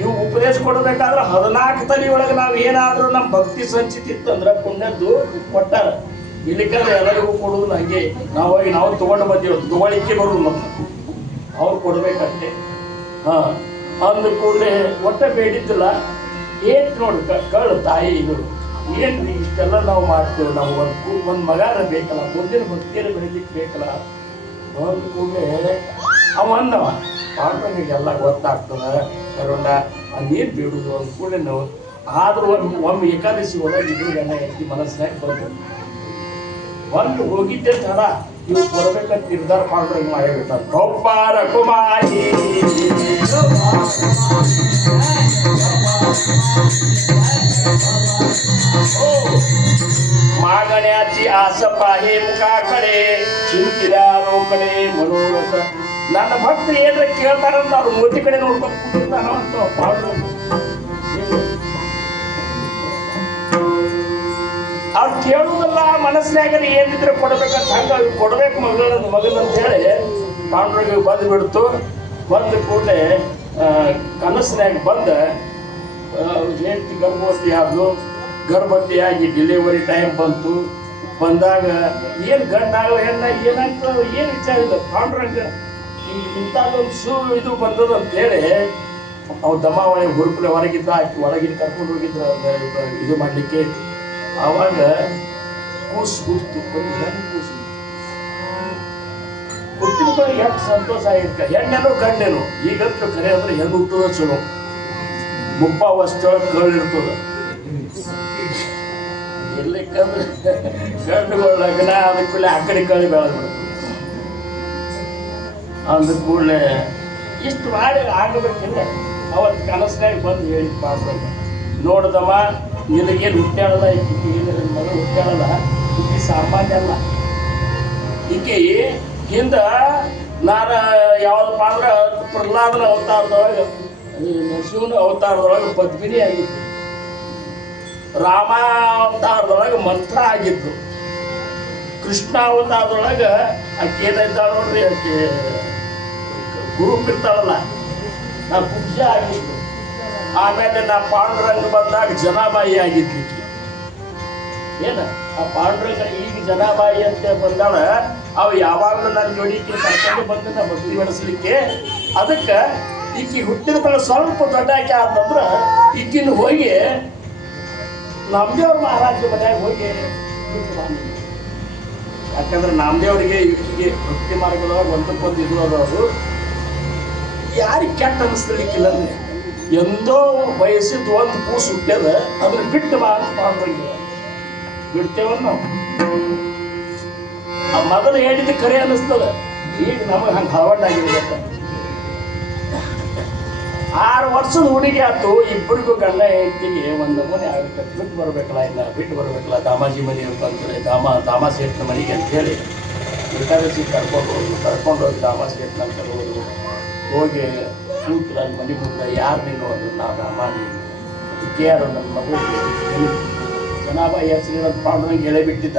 ಇವು ಉಪದೇಶ ಕೊಡಬೇಕಾದ್ರೆ 14 ತಲೆ ಒಳಗೆ ನಾವು ಏನಾದ್ರೂ ನಮ್ಮ ಭಕ್ತಿ ಸಂಚಿತ ಇತ್ತಂದ್ರೆ ಪುಣ್ಯದ್ದು ಕೊಟ್ಟಾರ. ಇಲ್ಲಿಕಂದ್ರೆ ಎಲ್ಲರಿಗೂ ಕೊಡುವುದಿಲ್ಲ. ಹಂಗೆ ನಾವು ತಗೊಂಡು ಬಂದೀವಿ, ತಗೊಳ್ಳಿಕ್ಕೆ ಬರುದು ಮತ್ತೆ ಅವ್ರು ಕೊಡ್ಬೇಕಂತೆ. ಅಂದ ಕೂಡಲೇ ಒಟ್ಟೆ ಬೇಡಿದ್ದಿಲ್ಲ. ಏನ್ ನೋಡಿ ಕಳ್ಳು ತಾಯಿ ಇದು ಏನ್ರಿ ಇಷ್ಟೆಲ್ಲ ನಾವು ಮಾಡ್ತೇವೆ, ನಾವು ಒಂದು ಮಗಾರ ಬೇಕಲ್ಲ, ಮುಂದಿನ ಭಕ್ತಿಯನ್ನು ಬೆಳಿಲಿಕ್ಕೆ ಬೇಕಲ್ಲ. ಅಂದ ಕೂಡಲೇ ಅಂದವ ಪಾಂಡವನಿಗೆಲ್ಲ ಗೊತ್ತಾಗ್ತದ ಕರುಣ ಅದೇನು ಬೇಡುದು ಅಂದ ಕೂಡಲೇ ನಾವು ಆದ್ರೂ ಒಮ್ಮೆ ಏಕಾದಶಿ ಒಳಗೆ ಇದ್ರಿಗನ್ನ ಎತ್ತಿ ಮನಸ್ಸಿನಾಗ ಬಂದು ಹೋಗಿದ್ದೆ ತಡ ಇವು ಕೊಡ್ಬೇಕಂತ ನಿರ್ಧಾರ ಪಾಂಡವನಿಗೆ ಮಾಡಿಬಿಟ್ಟಾರ. ಕೌಪಾರ ಕುಮಾರಿ मागण्याची आस पाहे मुखाकडे चिंतिल्यारो ಕಡೆ ಮನೋರಥ. ನನ್ನ ಭಕ್ತರು ಏನ್ರ ಕೇಳ್ತಾರಂತ ಅವ್ರು ಮೂತಿ ಕಡೆ ನೋಡ್ಕೊಂಡು ಕೂತಿರ್ತಾನಂತ ಅವ್ರು ಕೇಳುವುದಲ್ಲ, ಮನಸ್ಸಿನಾಗ ಏನಿದ್ರೆ ಕೊಡ್ಬೇಕಂತ ಹಂಗ ಕೊಡ್ಬೇಕು ಮಗನಂತ ಹೇಳಿ ಪಾಂಡ್ರಿಗೆ ಬಂದು ಬಿಡ್ತು. ಬಂದ ಕೂಡಲೇ ಕನಸಿನಾಗ ಬಂದ ಹೆಂಡತಿ ಗರ್ಭವತಿ ಆದ್ಲು. ಗರ್ಭವತಿಯಾಗಿ ಡೆಲಿವರಿ ಟೈಮ್ ಬಂತು. ಬಂದಾಗ ಏನು ಗಂಡಾಗ ಹೆಣ್ಣ ಏನಾಗ್ತದೆ ಏನು ವಿಚಾರ ಇಲ್ಲ. ಪಾಂಡ್ರಂಗ ಇಂಥದ್ದೊಂದು ಇದು ಬಂದದ ಅಂತ ಹೇಳಿ ಅವು ದಮಾವಳಿ ಹುರುಪಲೆ ಹೊರಗಿದ್ದ ಒಳಗಿನ ಕರ್ಕೊಂಡು ಹೋಗಿದ್ರ ಇದು ಮಾಡ್ಲಿಕ್ಕೆ. ಆವಾಗ ಕೂಸು ಹುಟ್ಟಿತು, ಒಂದು ಹೆಣ್ಣು ಕೂಸು ಹುಟ್ಟಿದ ಎಷ್ಟು ಸಂತೋಷ ಆಗಿರ್ತ. ಹೆಣ್ಣೇನು ಗಂಡೇನು ಈಗಂತೂ ಕರೆ ಅಂದ್ರೆ ಹೆಣ್ಣು ಹುಟ್ಟುದ ಚಲೋ. ಮುಪ್ಪ ವಸ್ತೊಳಗೆ ಕಳ್ಳಿರ್ತದ. ಇರ್ಲಿಕ್ಕಂದ್ರೆ ಗಂಡುಗಳ ಲಗ್ನ ಅದಕ್ಕೂಲೆ ಆ ಕಡೆ ಕಳಿ ಬೆಳೆದ್ಬಿಡ್ತದೆ. ಅಂದ ಕೂಡಲೇ ಇಷ್ಟು ಮಾಡಿ ಆಗಬೇಕಿಲ್ಲ. ಅವತ್ತು ಕನಸಿನಾಗ ಬಂದು ಹೇಳಿ ಪಾಂಡ್ರಂಗ, ನೋಡ್ದಮ್ಮ ನಿನಗೇನು ಹುಟ್ಟ್ಯಾಳಲ್ಲ, ಈಕೆ ಮಗಳು ಹುಟ್ಟ್ಯಾಳಲ್ಲ, ಈಕೆ ಸಾಮಾನ್ಯ ಅಲ್ಲ. ಈಕೆ ಹಿಂದ ನಾನು ಯಾವ್ದಪ್ಪ ಅಂದ್ರೆ ಪ್ರಹ್ಲಾದನ ಅವತಾರದೊಳಗೆ ನರಸಿಂಹನ ಅವತಾರದೊಳಗೆ ಪದ್ಮಿನಿ ಆಗಿತ್ತು. ರಾಮ ಅವತಾರದೊಳಗೆ ಮಂತ್ರ ಆಗಿದ್ದು. ಕೃಷ್ಣ ಅವತಾರದೊಳಗೆ ಆಕೆ ಏನಾಯ್ತಾಳ ನೋಡ್ರಿ, ಆಕೆ ಗುರುಪ್ ಇರ್ತಾಳಲ್ಲ, ನಾ ಕುಬ್ಜ ಆಗಿದ್ದು. ಆಮೇಲೆ ನಾ ಪಾಂಡುರಂಗ ಬಂದಾಗ ಜನಾಬಾಯಿ ಆಗಿದ್ಲಿ. ಏನ ಆ ಪಾಂಡುರಂಗ ಈಗ ಜನಾಬಾಯಿ ಅಂತ ಬಂದಾಳ. ಅವು ಯಾವಾಗಲೂ ನನ್ನ ಜೋಡಿಕೆ ಕರ್ಕೊಂಡು ಬಂದ ನಾ ಭಕ್ತಿ ಬೆಳೆಸಲಿಕ್ಕೆ. ಅದಕ್ಕೆ ಈಕಿ ಹುಟ್ಟಿದ ಕಡೆ ಸ್ವಲ್ಪ ದೊಡ್ಡ ಆಕೆ ಆತಂದ್ರೆ ಈಕಿನ ಹೋಗಿ ನಾಮದೇವ್ರ ಮಹಾರಾಜ ಮನ್ಯಾಗ ಹೋಗಿ ಯಾಕಂದ್ರೆ ನಾಮದೇವರಿಗೆ ಈಕಿಗೆ ಭಕ್ತಿ ಮಾರ್ಗದೊಳಗೆ ಒಂದಕ್ಕೊಂದು ಇದು ಅವರು ಯಾರಿಗೆ ಕೆಟ್ಟ ಅನಿಸ್ತಿರ್ಲಿಕ್ಕಿಲ್ಲ. ಅಂದ್ರೆ ಎಂದೋ ವಯಸ್ಸಿದ್ದು ಒಂದು ಕೂಸು ಹುಟ್ಟ್ಯದ, ಅದ್ರ ಬಿಟ್ಟು ಬಾ ಅಂತ ಪಾಂಡ್ರಂಗ ಬಿಡ್ತೇವ ನಾವು. ಆ ಮೊದಲು ಹೇಳಿದ ಕರೆ ಅನ್ನಿಸ್ತದ. ಈಗ ನಮಗೆ ಹಂಗೆ ಹಳವಣ್ಣಾಗಿದೆ. 6 ವರ್ಷದ ಹುಡುಗಿ ಆಯ್ತು. ಇಬ್ಬರಿಗೂ ಗಂಡ ಹೆಂಡತಿಗೆ ಒಂದು ನಮೂನೆ ಆಗಕ್ಕೆ ಬಿಟ್ಟು ಬರ್ಬೇಕಲ್ಲ, ಇಲ್ಲ ಬಿಟ್ಟು ಬರ್ಬೇಕಲ್ಲ. ದಾಮಾಜಿ ಮನೆ ಅಂತಂದ್ರೆ ದಾಮ ಸೇಟ್ನ ಮನೆಗೆ ಅಂತ ಹೇಳಿ ಏಕಾದಶಿ ಕರ್ಕೊಂಡು ಹೋಗಿ ದಾಮ ಸೇಟ್ನ ಕರ್ಕೊಂಡು ಹೋಗಿ ಕೂತು ನನ್ನ ಮನೆ ಮುಂದೆ ಯಾರು ನೀನು ಅಂದ್ರೆ ನಾವು ದಾಮಾಜಿ ಯಾರು ನನ್ನ ಮಗುಗೆ ಜನಾಬಾಯಿ ಹೆಸರಿನ ಪಾಂಡುರಂಗ ಎಳೆ ಬಿಟ್ಟಿದ್ದ.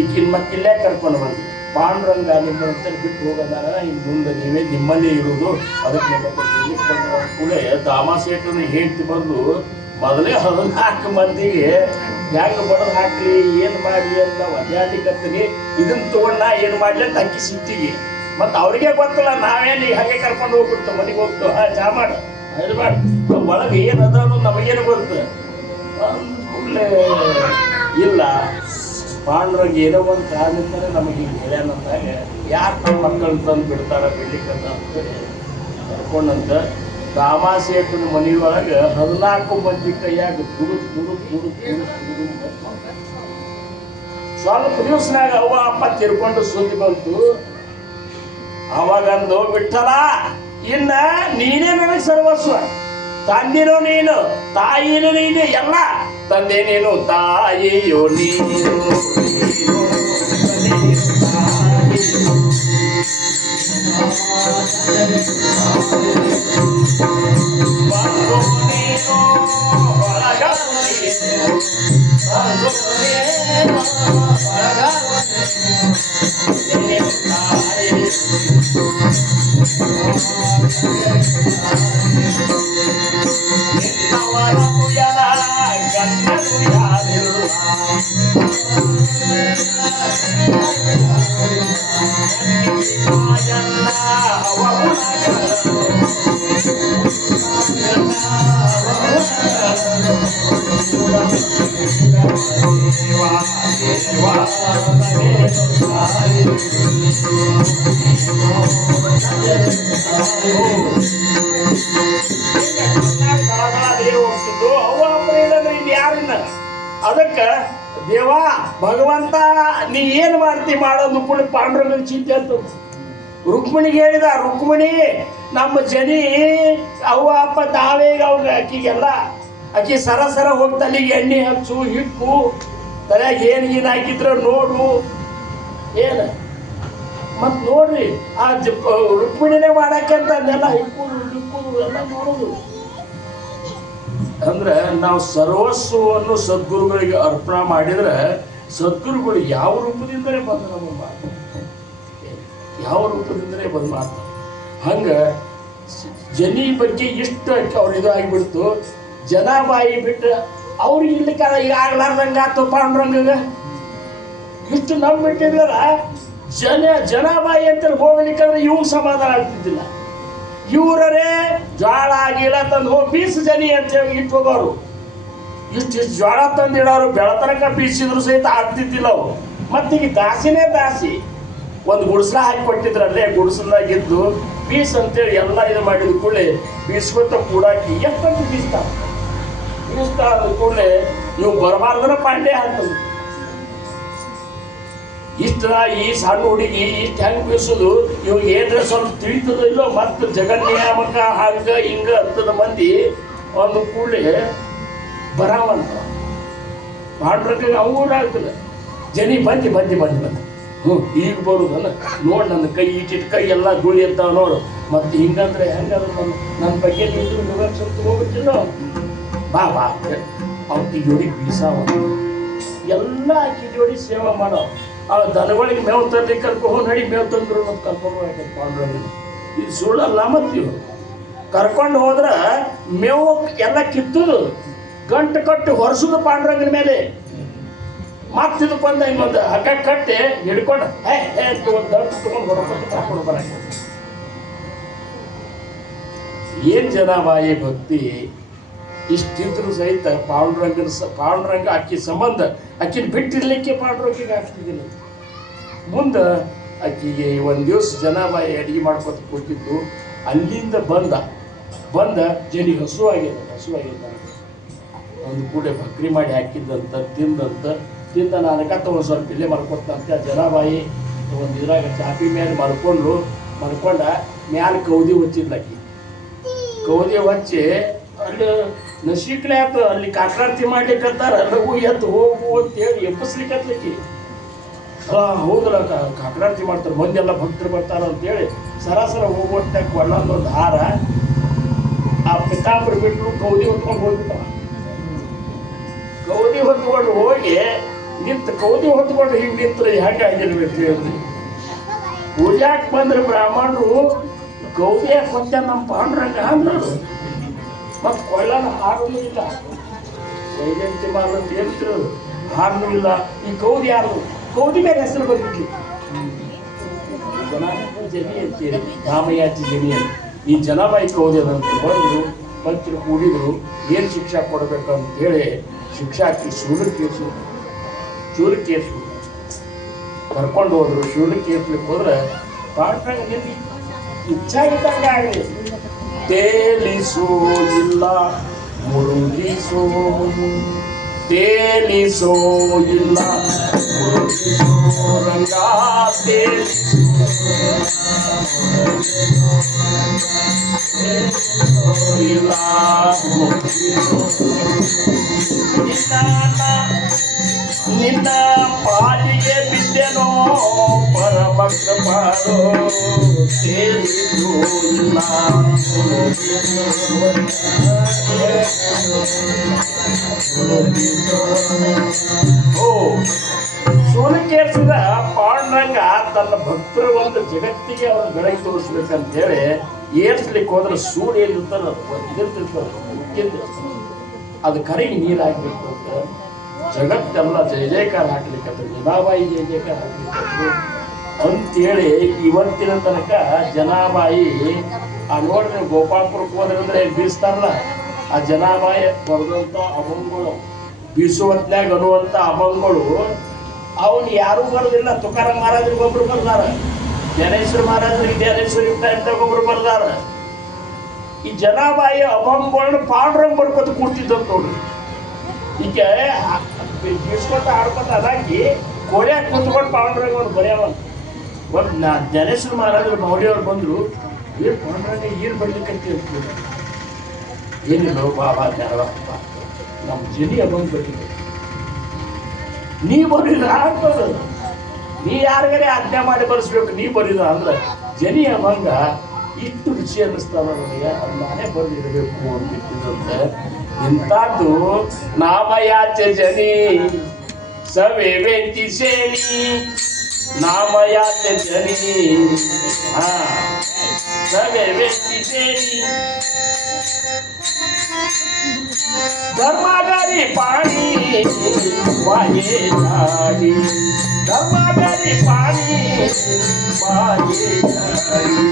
ಈಗಿನ ಮತ್ತಿಲ್ಲೇ ಕರ್ಕೊಂಡು ಬಂದು ಪಾಂಡುರಂಗ ನಿಮ್ಮ ಬಿಟ್ಟು ಹೋಗೋದಾರ, ಇನ್ನು ಮುಂದೆ ನೀವೇ ನಿಮ್ಮಲ್ಲೇ ಇರೋದು, ಅದಕ್ಕೆ ಕೂಡಲೇ ದಾಮಾಸೇಟನ ಹೇಳ್ತಿ ಬಂದು ಮೊದಲೇ 14 ಮಂದಿಗೆ ಹೆಂಗೆ ಬಡದು ಹಾಕ್ಲಿ ಏನು ಮಾಡಲಿ ಅಂತ ಒದ್ದಾಡ್ಲಿಕ್ಕತ್ತೀನಿ. ಇದನ್ನ ತಗೊಂಡ ಏನು ಮಾಡ್ಲಿ ಅಂತ ಅಕ್ಕಿ ಸಿಟ್ಟಿಗೆ ಮತ್ತು ಅವ್ರಿಗೆ ಗೊತ್ತಲ್ಲ, ನಾವೇನು ಹಾಗೆ ಕರ್ಕೊಂಡು ಹೋಗ್ಬಿಡ್ತು ಮನೆಗೆ ಹೋಗ್ತು. ಚಾ ಮಾಡು ಇದು ಮಾಡಿ ಒಳಗೆ ಏನು ಅದ ಅನ್ನೋದು ನಮಗೇನು ಗೊತ್ತು. ಕೂಡಲೇ ಇಲ್ಲ ಪಾಂಡ್ರಂಗ ಏನೋ ಒಂದು ಕಾರಣದಿಂದಲೇ ನಮಗೆ ಹಿಂಗೆ ಹೇಳ್ಯಾನಂದಾಗ ಯಾರು ನಮ್ಮ ಮಕ್ಕಳನ್ನ ತಂದು ಬಿಡ್ತಾರ ಬಿಡ್ಲಿಕ್ಕಂತ ಅಂತೇಳಿ ಕರ್ಕೊಂಡಂತ ದಾಮಾಸೇಟನ ಮನೆಯೊಳಗೆ 14 ಮಂದಿ ಕೈಯಾಗ ತುಡು ಸ್ವಲ್ಪ ದಿವಸನಾಗ ಅವ್ವ ಅಪ್ಪ ತಿರ್ಕೊಂಡು ಸುದ್ದಿ ಬಂತು. ಅವಾಗಂದು ಬಿಟ್ಟಲ್ಲ, ಇನ್ನ ನೀನೇ ನನಗೆ ಸರ್ವಸ್ವ, ತಂದಿರೋ ನೀನು, ತಾಯಿನೂ ನೀನು, ಎಲ್ಲ ತಂದೆ ನೀನು, ತಾಯಿಯೋ ನೀನು. ಅದಕ್ಕ ದೇವಾ ಭಗವಂತ ನೀ ಏನ್ ಮಾಡ್ತಿ ಮಾಡೋದು ಕೂಡ ಪಾಂಡುರಂಗ ಚಿಂತೆ ಅಂತ ರುಕ್ಮಿಣಿಗೆ ಹೇಳಿದ. ರುಕ್ಮಿಣಿ ನಮ್ಮ ಜನಿ ಅವ್ವ ಅಪ್ಪ ತಾವೇಗ ಅವಾಗ ಆಕಿಗೆಲ್ಲ ಆಕಿ ಸರ ಹೋಗ್ತಾ ಅಲ್ಲಿಗೆ ಎಣ್ಣೆ ಹಚ್ಚು ಹಿಕ್ಕು ತಲೆಯಾಗ ಏನ್ ಹಾಕಿದ್ರ ನೋಡು ಏನ ಮತ್ ನೋಡ್ರಿ ಆ ರುಕ್ಮಿಣಿನೇ ಮಾಡಕ್ಕಂತ ಅದೆಲ್ಲ ಹಿಕ್ಕುದು ಎಲ್ಲ ನೋಡುದು. ಅಂದ್ರೆ ನಾವು ಸರ್ವಸ್ವವನ್ನು ಸದ್ಗುರುಗಳಿಗೆ ಅರ್ಪಣೆ ಮಾಡಿದ್ರೆ ಸದ್ಗುರುಗಳು ಯಾವ ರೂಪದಿಂದಲೇ ಬಂದು ನಮ್ಮ ಮಾತು ಯಾವ ರೂಪದಿಂದಲೇ ಬಂದು ಮಾತು. ಹಂಗ ಜನಿ ಬಗ್ಗೆ ಇಷ್ಟು ಅವ್ರು ಇದು ಆಗಿಬಿಡ್ತು. ಜನ ಬಾಯಿ ಬಿಟ್ಟು ಅವ್ರಿಗೆ ಇರ್ಲಿಕ್ಕೆ ಈಗ ಆಗ್ಲಾರ್ದಂಗ ಆತು ಪಾಂಡುರಂಗ ಇಷ್ಟು ನಂಬಿಟ್ಟಿದ್ರ ಜನ ಬಾಯಿ ಅಂತೇಳಿ ಹೋಗ್ಲಿಕ್ಕಂದ್ರೆ ಇವ್ ಸಮಾಧಾನ ಆಗ್ತಿದ್ದಿಲ್ಲ. ಇವ್ರೇ ಜ್ವಾಳ ಆಗಿಲ್ಲ ತಂದು ಹೋಗಿ ಬೀಸು ಜನಿ ಅಂತೇಳಿ ಇಟ್ಟು ಹೋಗೋರು. ಇಷ್ಟು ಜ್ವಾಳ ತಂದಿಡೋರು ಬೆಳತನಕ ಬೀಸಿದ್ರು ಸಹಿತ ಆಗ್ತಿದ್ದಿಲ್ಲ ಅವು. ಮತ್ತೀಗ ದಾಸಿನೇ ದಾಸಿ ಒಂದು ಗುಡಿಸಲ ಹಾಕಿ ಕೊಟ್ಟಿದ್ರಲ್ಲೇ ಗುಡಿಸಲ್ದಾಗಿದ್ದು ಬೀಸ್ ಅಂತೇಳಿ ಎಲ್ಲ ಇದು ಮಾಡಿದ ಕೂಡಲೇ ಬೀಸ್ಕೊತ ಕೂಡಾಕಿ ಎಷ್ಟಂತ ಬೀಸ್ತಾ ಅಂದ ಕೂಡಲೇ ಇವು ಬರಬಾರ್ದನ ಪಾಂಡೆ ಅಂತಂದು ಇಷ್ಟ ಈ ಸಣ್ಣ ಹುಡುಗಿ ಇಷ್ಟು ಹೆಂಗೆ ಬೀಸೋದು ಇವಾಗ ಏನ್ರೆ ಸ್ವಲ್ಪ ತಿಳಿತದ ಇಲ್ಲೋ ಮತ್ತು ಜಗನ್ನಿಯಾಮಕ ಹಂಗ ಹಿಂಗ ಅಂತದ ಮಂದಿ ಒಂದು ಕೂಡಲೇ ಬರಾವಂತ ಪಾಂಡ್ರಂಗ ಅವ್ರು ಆಗ್ತದೆ. ಜನಿ ಬಂದಿ ಈಗ ಬರುದಲ್ಲ ನೋಡು ನನ್ನ ಕೈ ಇಟ್ಟಿಟ್ಟು ಕೈ ಎಲ್ಲ ಧೂಳಿ ಇರ್ತಾವ ನೋಡು. ಮತ್ತೆ ಹಿಂಗಂದ್ರೆ ಹೆಂಗಾದ್ರು ನನ್ನ ಬಗ್ಗೆ ನಿಂತು ವಿವಕ್ಷನ್ ತಗೋಬಿಟ್ಟಿಲ್ಲ ಬಾ ಅವ್ಕಿ ಜೋಡಿ ಬೀಸಾವ ಎಲ್ಲ ಆಕಿ ಜೋಡಿ ಸೇವಾ ಮಾಡೋ. ಆ ದನಗಳಿಗೆ ಮೇವು ತರ್ಲಿಕ್ಕೆ ಕರ್ಕೊಂಡು ನಡಿ ಮೇವು ತಂದ್ರು ಮತ್ತು ಕರ್ಕೊಂಡು ಹೋಗ್ಯಾಕ ಪಾಂಡ್ರಂಗ. ಇದು ಸುಳ್ಳಲ್ಲ. ಮತ್ತೀವ್ ಕರ್ಕೊಂಡು ಹೋದ್ರ ಮೇವು ಎಲ್ಲ ಕಿತ್ತುದು ಗಂಟು ಕಟ್ಟಿ ಹೊರಸುದು ಪಾಂಡ್ರಂಗನ ಮೇಲೆ. ಮತ್ತಿದಕ್ಕೊಂದು ಹಿಂಗೊಂದು ಹಗ್ಗ ಕಟ್ಟಿ ಹಿಡ್ಕೊಂಡು ತಗೊಂಡು ಹೊರಕೊಂಡು ಕರ್ಕೊಂಡು ಬರ. ಏನ್ ಜನ ಬಾಯಿ ಭಕ್ತಿ ಇಷ್ಟಿದ್ರು ಸಹಿತ ಪಾಂಡುರಂಗ ಅಕ್ಕಿ ಸಂಬಂಧ ಅಕ್ಕಿನ ಬಿಟ್ಟಿರ್ಲಿಕ್ಕೆ ಪಾಂಡುರಂಗಿಗೆ ಆಗ್ತಿದ್ದಿಲ್ಲ. ಮುಂದೆ ಅಕ್ಕಿಗೆ ಒಂದು ದಿವಸ ಜನ ಬಾಯಿ ಅಡಿಗೆ ಮಾಡ್ಕೊತ ಕೂತಿದ್ದು. ಅಲ್ಲಿಂದ ಬಂದ ಜನಿ ಹಸುವಾಗ್ಯದ ಒಂದು ಕೂಡೆ ಭಕ್ರಿ ಮಾಡಿ ಹಾಕಿದ್ದಂತ ತಿಂದ ನಾನು ಕತ್ತ ಒಂದು ಸ್ವಲ್ಪ ಇಲ್ಲೇ ಮಲ್ಕೊತಂತೆ. ಜನ ಬಾಯಿ ಒಂದು ಇದ್ರಾಗ ಚಾಪಿ ಮೇಲೆ ಮಲ್ಕೊಂಡ ಮ್ಯಾಲ ಕೌದಿ ಹೊಚ್ಚಿದ್ಲಾಕಿ. ಕೌದಿ ಹಚ್ಚಿ ಅಲ್ಲಿ ನಶೀಕ್ಲೆ ಆಯ್ತು. ಅಲ್ಲಿ ಕಾಕರಾರ್ತಿ ಮಾಡ್ಲಿಕ್ಕಂತಾರ ಲಘು ಎದ್ದು ಹೋಗು ಅಂತೇಳಿ ಎಬ್ಬಿಸ್ಲಿಕ್ಕತ್ಲಿಕ್ಕಿ. ಹೌದಲ್ಲ ಕಾಕರಾರ್ತಿ ಮಾಡ್ತಾರೆ ಮಂದೆಲ್ಲ ಭಕ್ತರು ಬರ್ತಾರ ಅಂತೇಳಿ ಸರಾಸರ ಹೋಗುವಂತ ಕೊಳ್ಳೊಂದೊಂದು ಹಾರ ಆ ಪಿತಾಂಬರಿ ಬಿಟ್ಟು ಕೌದಿ ಹೊತ್ಕೊಂಡು ಹೋಗ್ಬಿಟ್ಟ. ಕೌದಿ ಹೊತ್ಕೊಂಡು ಹೋಗಿ ಕೌದಿ ಹೊತ್ಕೊಂಡು ಹಿಂಗೆ ನಿಂತ್ರೆ ಹೆಂಗೆ ಆಗಿರ್ಬೇಕು ಹೇಳ್ರಿ. ಪೂಜಾಕ್ ಬಂದ್ರೆ ಬ್ರಾಹ್ಮಣರು ಕೌದಿ ಯಾಕೆ ಹೊತ್ತ ನಮ್ಮ ಪಾಂಡುರಂಗ ಅಂದ್ರು. ಮತ್ತು ಕೊಳ್ಳನ ಹಾರನೂ ಇಲ್ಲ, ವೈಜಯಂತಿ ಮಾಲ ಅಂತ ಹೇಳ್ತಿರೋದು ಹಾರನೂ ಇಲ್ಲ. ಈ ಕೌದಿ ಯಾರು ಕೌದಿ ಮೇಲೆ ಹೆಸರು ಬಂದಿದ್ಲಿ ಜನಿ ಅಂತೇಳಿ ರಾಮಯ್ಯಾಚಿ ಜನಿ ಅಂತ. ಈ ಜನಬಾಯಿ ಕೌದಿ ಅದಂತ ಬಂದರು ಪಂಚರು ಕೂಡಿದ್ರು. ಏನು ಶಿಕ್ಷಾ ಕೊಡಬೇಕು ಅಂತ ಹೇಳಿ ಶಿಕ್ಷಾ ಹಾಕಿ ಶೂಲಕ್ಕೆ ಕೇಸು ಕರ್ಕೊಂಡು ಹೋದ್ರು. ಶೂಲಕ್ಕೆ ಕೇಸ್ಲಿಕ್ಕೆ ಹೋದ್ರೆ ಪಾಂಡುರಂಗ ನಿಲ್ಲಿ ಇಚ್ಛಾ ಇದ್ದಂಗೆ ಆಗಲಿ. ತೇಲಿಸೋ ಇಲ್ಲ ಮುಳುಗಿಸೋ ತೇಲಿಸೋ ಇಲ್ಲ ಮುಳುಗಿಸೋ ರಂಗ ಇಲ್ಲ ನಿನ್ನ ಪಾಲಿಗೆ ಬಿದ್ದೆನೋ ಪರಮ ಭಕ್ತ ಪಾಡೋ ಸೇರಿದ್ರು ಇಲ್ಲ ಸೋಲಿಕೇರಿಸಿದ ಪಾಂಡುರಂಗ ತನ್ನ ಭಕ್ತರ ಒಂದು ಜಗತ್ತಿಗೆ ಅವ್ರ ಬೆಳಗ್ಗೆ ತೋರಿಸ್ಬೇಕಂತ ಹೇಳಿ ಏರ್ಸ್ಲಿಕ್ಕೆ ಹೋದ್ರೆ ಸೂರ್ಯ ಏನಿರ್ತಾರ ಅದು ಕರೆಗೆ ನೀರಾಗ್ಬೇಕು ಅಂತ ಜಗತ್ತೆಲ್ಲ ಜಯ ಜಯಕಾರ ಹಾಕ್ಲಿಕ್ಕೆ ಜನಾಬಾಯಿ ಜಯ ಜಯಕಾರ ಹಾಕ್ಲಿಕ್ಕೆ ಅಂತೇಳಿ ಇವತ್ತಿನ ತನಕ ಜನಾಬಾಯಿ ಆ ನೋಡ್ರಿ ಗೋಪಾಲಪುರಕ್ಕೆ ಹೋದ್ರಂದ್ರೆ ಬೀಸ್ತಾರಲ್ಲ ಆ ಜನಾಬಾಯಿ ಬರೆದಂತ ಅಭಂಗಗಳು ಬೀಸುವತ್ನ್ಯಾಗ ಅನ್ನುವಂತ ಅಭಂಗಗಳು ಅವನು ಯಾರು ಬರೋದಿಲ್ಲ. ತುಕಾರಾಮ್ ಮಹಾರಾಜರಿಗೆ ಒಬ್ರು ಬರ್ದಾರ, ಜ್ಞಾನೇಶ್ವರ ಮಹಾರಾಜರಿಗೆ ಜ್ಞಾನೇಶ್ವರಿ ಒಬ್ರು ಬರ್ದಾರ. ಈ ಜನಾಬಾಯಿ ಅಭಂಗಗಳನ್ನ ಪಾಂಡುರಂಗ ಬರ್ಕೊತ ಕೂಡ್ತಿದ್ದಂತ ನೋಡ್ರಿ. ಈಗ ಬೀಸ್ಕೊತ ಆಡ್ಕೊತ ಅದಾಕಿ ಕೋಡ್ಯಾಗ ಕೂತ್ಕೊಂಡು ಪಾಂಡುರಂಗ ಅವ್ರು ಬರೆಯವ. ಒಂದು ಜ್ಞಾನೇಶ್ವರ ಮಹಾರಾಜರು ಮೌರ್ಯವ್ರು ಬಂದ್ರು, ಏನ್ ಪಾಂಡುರಂಗ ಏನ್ ಬರ್ಲಿಕ್ಕಂತ ಏನಿಲ್ಲ ಬಾಬಾ ನಮ್ಮ ಜನಿ ಅಭಂಗ ಬರ್ಲಿಕ್ಕೆ ನೀ ಬರೀದ ಆಗ್ತದ, ನೀ ಯಾರಿಗಾರೆ ಆಜ್ಞಾ ಮಾಡಿ ಬರೆಸ್ಬೇಕು, ನೀ ಬರೀದ ಅಂದ್ರೆ ಜನಿ ಅಭಂಗ ಇಷ್ಟು ರುಚಿ ಅನ್ನಿಸ್ತಾವ ನನಗೆ, ಅದು ನಾನೇ ಬರೆದಿರಬೇಕು ಅಂತಿದ್ದಂತೆ. ಇಂಥದ್ದು ನಾಮಯಾಚೆ ಜನಿ ಸವೆ ವೆಂತಿ ಸೇನಿ ನಾಮಯಾಚೆ ಜನಿ ಸವೆ ವೆಂತಿ ಸೇನಿ धर्मागारी पाणी वाये झाडी धर्मागारी पाणी वाये झाडी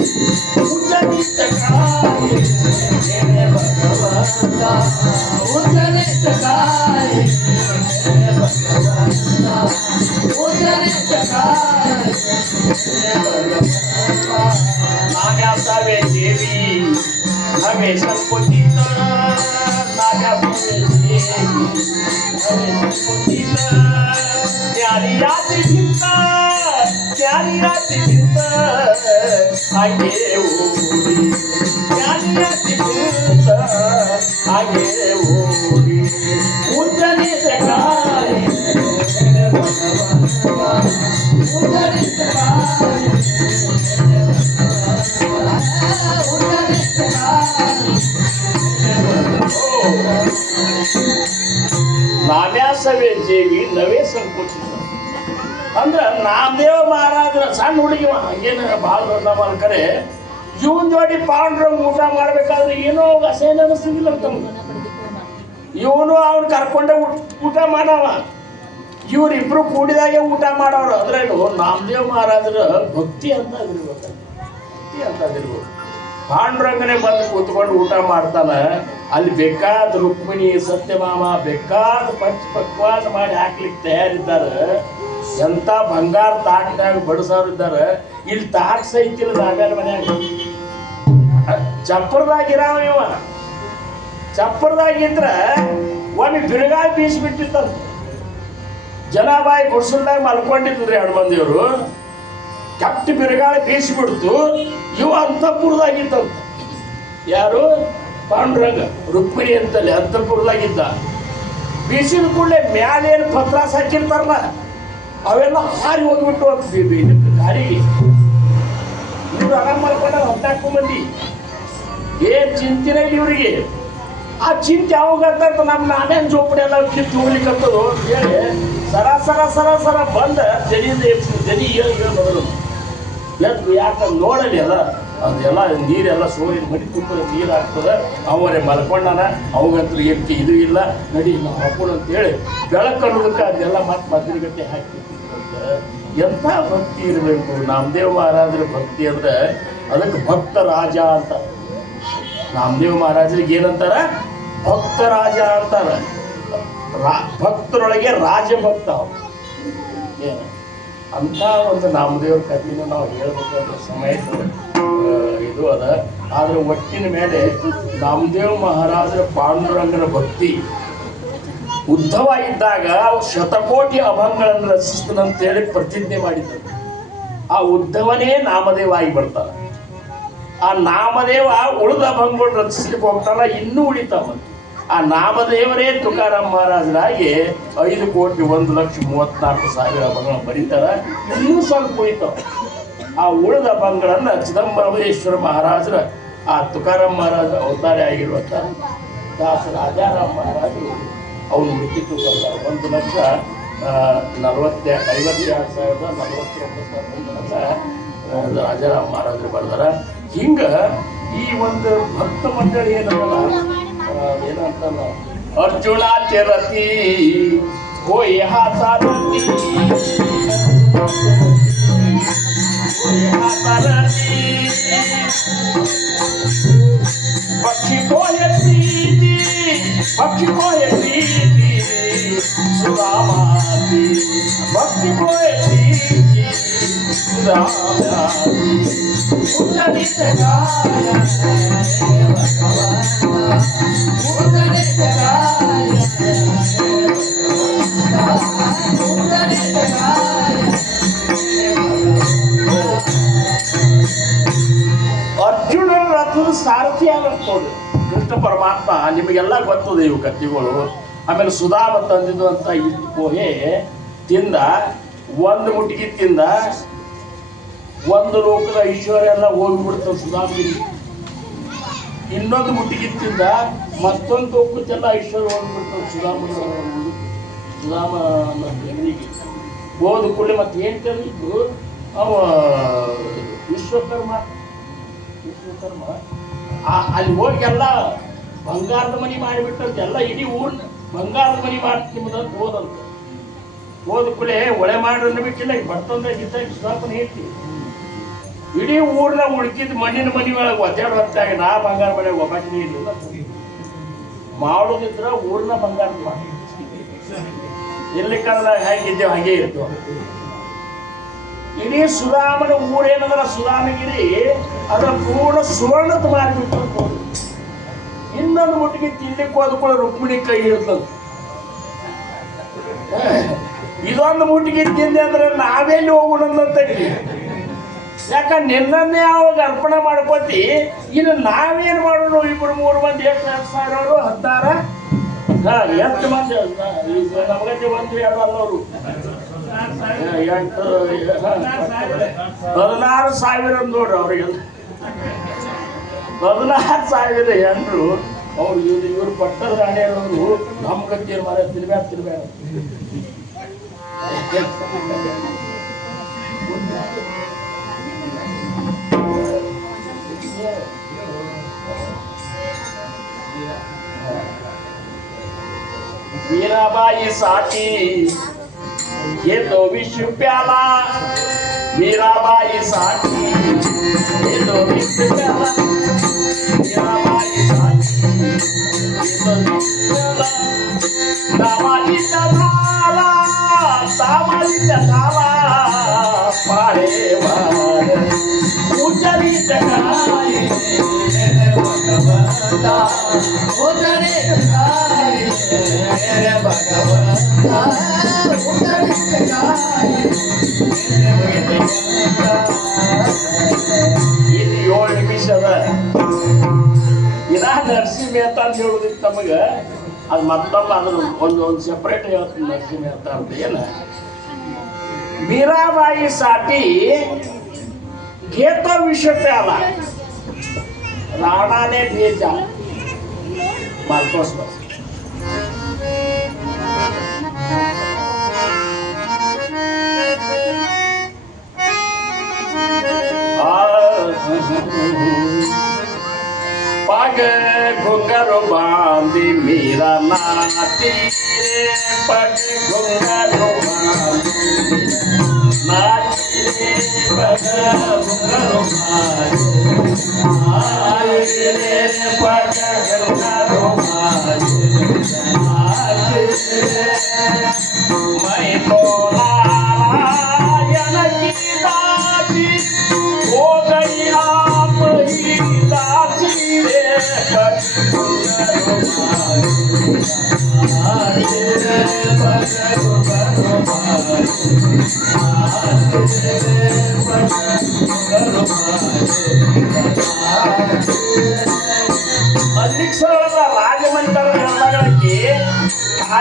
उजनीत काय हे भगवंता उजनीत काय हे भगवंता उजनीत काय हे भगवंता नाग्यासावे देवी हवे संपत्तीत प्यारी रात चिंता प्यारी रात चिंता आगे ओरी प्यारी रात चिंता आगे ओरी उजनी सकाय उजनी सकाय उजनी सकाय ನಾವ್ಯಾಸವೇ ಜೇವಿ ನವೇ ಸಂಕೋಚಿತ ಅಂದ್ರ ನಾಮದೇವ ಮಹಾರಾಜರ ಸಣ್ಣ ಹುಡುಗಿವ ಏನು ಭಾಳ ದೊಡ್ಡ ಮಾಡ್ಕರೆ ಇವನ್ ಜೋಡಿ ಪಾಂಡುರಂಗ ಊಟ ಮಾಡ್ಬೇಕಾದ್ರೆ ಏನೋ ಅಸಹ್ಯ ಅನಿಸ್ತಿದಿಲ್ಲ ಅಂತ ಇವನು ಅವ್ನು ಕರ್ಕೊಂಡೆ ಊಟ ಮಾಡವ, ಇವ್ರಿಬ್ರು ಕೂಡಿದಾಗೆ ಊಟ ಮಾಡೋರು. ಅದ್ರೇನು ನಾಮದೇವ ಮಹಾರಾಜರ ಭಕ್ತಿ ಅಂತ ಅದಿರ್ಬೇಕು, ಭಕ್ತಿ ಅಂತ ಅದಿರ್ಬೇಕು. ಪಾಂಡುರಂಗನೇ ಬಂದು ಕೂತ್ಕೊಂಡು ಊಟ ಮಾಡ್ತಾನ. ಅಲ್ಲಿ ಬೇಕಾದ ರುಕ್ಮಿಣಿ ಸತ್ಯಭಾಮ ಬೇಕಾದ ಪಕ್ವಾಸ ಮಾಡಿ ಹಾಕ್ಲಿಕ್ಕೆ ತಯಾರಿದ್ದಾರೆ. ಎಂತ ಬಂಗಾರ ತಾಟ್ನಾಗ ಬಡಸೋರು ಇದ್ದಾರೆ. ಇಲ್ಲಿ ತಾಟ್ ಸೈತಿಲ್ಲ ನಾವ್ಯಾರ ಮನ್ಯಾಗ ಚಪ್ಪರದಾಗಿರಾವ ಇವ. ಚಪ್ಪರದಾಗಿದ್ರ ಒಮ್ಮೆ ಬಿರುಗಾಳಿ ಬೀಸಿಬಿಟ್ಟಿತ್ತಂತ. ಜನಾಬಾಯಿ ಗುಡ್ಸಲ್ದಾಗ ಮಲ್ಕೊಂಡಿದ್ರಿ ಎರಡು ಮಂದಿಯವರು. ಕೆಟ್ಟ ಬಿರುಗಾಳಿ ಬೀಸಿಬಿಡ್ತು. ಇವ ಅಂತಪುರದಾಗಿದ್ದಂತ. ಯಾರು? ಪಾಂಡುರಂಗ. ರುಕ್ಮಿಣಿ ಅಂತಲ್ಲಿ ಅಂತಪುರದಾಗಿದ್ದ. ಬೀಸಿದ ಕೂಡಲೇ ಮ್ಯಾಲೇನು ಪತ್ರಾಸ ಹಾಕಿರ್ತಾರಲ್ಲ ಅವೆಲ್ಲ ಹಾರಿ ಹೋಗ್ಬಿಟ್ಟು ಇದಕ್ಕೆ ಗಾಡಿಗೆ. ಇವ್ರು ಆರಾಮ್ ಮಾಡ್ಕೊಂಡ 14 ಮಂದಿ. ಏನ್ ಚಿಂತಿನ ಇವ್ರಿಗೆ. ಆ ಚಿಂತೆ ಯಾವಾಗ ನಾನೇನು ಜೋಪಡಿ ಎಲ್ಲ ಕಿತ್ತು ಹೋಗ್ಲಿಕ್ಕಂತದು ಹೇಳಿ ಸರ ಬಂದ ಜನಿ ಬದಲು ಎದ್ದು ಯಾಕಂದ್ರೆ ನೋಡಲಿ ಅಲ್ಲ ಅದೆಲ್ಲ ನೀರೆಲ್ಲ ಸೋರಿ ಮಡಿ ತುಂಬ ನೀರು ಆಗ್ತದೆ. ಅವರೇ ಮಲ್ಕೊಂಡಾನ, ಅವಾಗಂತೂ ಎತ್ತಿ ಇದು ಇಲ್ಲ ನಡಿ ನಾವು ಹಾಕೋಣ ಅಂತೇಳಿ ಬೆಳಕನ್ನೋದಕ್ಕೆ ಅದೆಲ್ಲ ಮತ್ತೆ ಮದ್ರಿಗಟ್ಟೆ ಹಾಕಿರ್ತಿದ್ರಂತೆ. ಎಂಥ ಭಕ್ತಿ ಇರಬೇಕು ನಾಮದೇವ ಮಹಾರಾಜರ ಭಕ್ತಿ ಅಂದ್ರೆ. ಅದಕ್ಕೆ ಭಕ್ತ ರಾಜ ಅಂತ. ನಾಮದೇವ ಮಹಾರಾಜರಿಗೆ ಏನಂತಾರ? ಭಕ್ತ ರಾಜ ಅಂತಾರ. ಭಕ್ತರೊಳಗೆ ರಾಜಭಕ್ತ ಏನು ಅಂತ ಒಂದು ನಾಮದೇವ್ರ ಕಥೆನ ನಾವು ಹೇಳ್ಬೇಕಾದ್ರೆ ಸಮಯ ಇದು ಅದ. ಆದ್ರೆ ಒಟ್ಟಿನ ಮೇಲೆ ನಾಮದೇವ ಮಹಾರಾಜರ ಪಾಂಡುರಂಗನ ಭಕ್ತಿ ಉದ್ಧವ ಇದ್ದಾಗ ಶತಕೋಟಿ ಅಭಂಗಗಳನ್ನು ರಚಿಸ್ತನಂತೇಳಿ ಪ್ರತಿಜ್ಞೆ ಮಾಡಿದ್ದರು. ಆ ಉದ್ಧವನೇ ನಾಮದೇವ ಆಗಿ ಬರ್ತಾರ. ಆ ನಾಮದೇವ ಉಳಿದ ಅಭಂಗಗಳು ರಚಿಸ್ಲಿಕ್ಕೆ ಹೋಗ್ತಾನ, ಇನ್ನೂ ಉಳಿತಾವ. ಆ ನಾಮದೇವರೇ ತುಕಾರಾಮ್ ಮಹಾರಾಜರಾಗಿ 5,01,34,000 ಬಂಗಳ ಬರೀತಾರ. ಇನ್ನೂ ಸ್ವಲ್ಪ ಉಳಿತಾವ. ಆ ಉಳಿದ ಬಂಗಳನ್ನ ಚಿದಂಬರಮೇಶ್ವರ ಮಹಾರಾಜರ ಆ ತುಕಾರಾಮ್ ಮಹಾರಾಜ ಅವತಾರ ಆಗಿರುವಂತ ದಾಸ ರಾಜಾರಾಮ್ ಮಹಾರಾಜರು ಅವನು ಮಿಕ್ಕಿದ್ದು ಬರ್ತಾರೆ. 1,52,42,049 ರಾಜಾರಾಮ್ ಮಹಾರಾಜರು ಬರ್ದಾರ. ಹಿಂಗ ಈ ಒಂದು ಭಕ್ತ ಮಂಡಳಿ ಏನಲ್ಲ ಏನಂತಲ್ಲ, ಅರ್ಜುನ ಚರತಿ ಹೋಯ್ ಹಾಸಾರತಿ पक्षी को ये प्रीति सुदामाती पक्षी को ये प्रीति सुदामाती उच्चरित गाया उच्चरित गाया उच्चरित गाया ಅರ್ಜುನ ರಥದ ಸಾರಥಿ ಆಗಕ್ಕೆ ನೋಡ್ರಿ ಕೃಷ್ಣ ಪರಮಾತ್ಮ. ನಿಮಗೆಲ್ಲ ಗೊತ್ತದೆ ಇವು ಕಥೆಗಳು. ಆಮೇಲೆ ಸುಧಾಮ ತಂದಿದ್ದು ಅಂತ ಇಟ್ಟು ಪೋಹೆ ತಿಂದ, ಒಂದು ಮುಟ್ಟಿಗೆ ತಿಂದ, ಒಂದು ಲೋಕದ ಐಶ್ವರ್ಯ ಎಲ್ಲ ಹೋಗಿಬಿಡ್ತದೆ ಸುಧಾಮಗಿರಿ. ಇನ್ನೊಂದು ಮುಟ್ಟಿಗೆ ತಿಂದ, ಮತ್ತೊಂದು ಲೋಕಕ್ಕೆಲ್ಲ ಐಶ್ವರ್ಯ ಹೋಗಿಬಿಡ್ತದೆ ಸುಧಾಮ ಗಿರಿಗೆ ಹೋದ ಕೂಡಲೇ ಮತ್ತೆ ಏನು ತಂದಿದ್ದು ಅವ ವಿಶ್ವಕರ್ಮ ಅಲ್ಲಿ ಹೋಗಿ ಎಲ್ಲ ಬಂಗಾರದ ಮನಿ ಮಾಡಿಬಿಟ್ಟಂತ. ಎಲ್ಲ ಇಡೀ ಊರ್ನ ಬಂಗಾರದ ಮನಿ ಮಾಡ್ತೀನಿ ಅಂತ ಹೋದಂತ. ಹೋದ ಕೂಡಲೇ ಒಳೆ ಮಾಡಿ ಅನ್ಬೇಕಿಲ್ಲ, ಈಗ ಬರ್ತಂದ್ರೆ ಇದ್ದಾಗ ಸುಧಾಪನ ಹೇಳ್ತೀವಿ. ಇಡೀ ಊರ್ನ ಉಳ್ಕಿದ್ ಮಣ್ಣಿನ ಮನಿ ಒಳಗೆ ಒದ್ದಾಡ ಹೊತ್ತಾಗ ನಾ ಬಂಗಾರ ಮನೆ ಒಬ್ಬಾಕಿನಿ ಇರಲಿಲ್ಲ. ಮಾಡೋದಿದ್ರ ಊರ್ನ ಬಂಗಾರದ ಮಾಡಿ ಎಲ್ಲಿ ಕಾಲದಾಗ ಹೇಗಿದ್ದೇವೆ ಹಾಗೆ ಇರ್ತೇವೆ. ಇಡೀ ಸುಧಾಮನ ಊರೇನಂದ್ರ ಸುಧಾಮಗಿರಿ ಅದರ ಪೂರ್ಣ ಸುವರ್ಣದ ಮಾಡಿಬಿಟ್ಟು. ಇನ್ನೊಂದು ಮುಟ್ಟಿಗೆ ತಿಂಡಿಗೆ ಹೋದ್ಕೊಳ್ಳೋ ರುಕ್ಮಿಣಿ ಕೈ ಇರ್ತದ. ಇದೊಂದು ಮುಟ್ಟಿಗೆ ತಿಂದೆ ಅಂದ್ರೆ ನಾವೆಲ್ಲಿ ಹೋಗೋಣಂತ. ಯಾಕಂದ್ರೆ ನಿನ್ನನ್ನೇ ಅವಾಗ ಅರ್ಪಣೆ ಮಾಡ್ಕೋತಿ. ಇನ್ನು ನಾವೇನು ಮಾಡೋಣ? 2-3 ಮಂದಿ ಎಷ್ಟು ಸಾವಿರ 16 ಎಷ್ಟು ಮಂದಿ ನಮಗಂತೆ 1-2 ಅನ್ನೋರು 16,000 ನೋಡ್ರಿ. ಅವ್ರಿಗೆಲ್ಲ 16,000 ಹೆಣ್ಣರು. ಅವ್ರು ಇವ್ರು ಪಟ್ಟದ ರಾಣಿಯವರು ನಮ್ಮ ಗತಿ ಮಾರ ತಿರ್ಬ್ಯಾಡ. मीराबाई साठी ये तो विश्व प्याला. मीराबाई साठी ये तो विश्व प्याला. मीराबाई साठी ये तो विश्व प्याला. दामाजीचा झाला पाळे मार उचरित गाय भगवंता उचरित गाय भगवंता उचरित गाय. ಇದು 7 ನಿಮಿಷ ಅದ. ಇದ ನರಸಿಂಹ ಮೆಹ್ತಾ ಅಂತ ಹೇಳುದಿತ್ತು ನಮಗೆ. ಅದು ಮತ್ತೊಮ್ಮೆ ಅದ್ರ ಒಂದು ಸೆಪರೇಟ್ ಹೇಳ್ತೀನಿ. ನರಸಿಂಹ ಮೆಹ್ತಾ ಅಂತ ಏನ मीराबाई साठी घेतो विषय त्याला राणाने भेजा मालकोस पाग घुंगारो बांधी मीरा नाती रे. पग घुंगारो बांधी नाती रे. पग घुंगारो बांधी रे. पग घुंगारो बांधी मैं तो नारायण की दासी हो गई आप ही दासी रे. पग घुंगारो बांधी रे. पग घुंगारो राजमंडल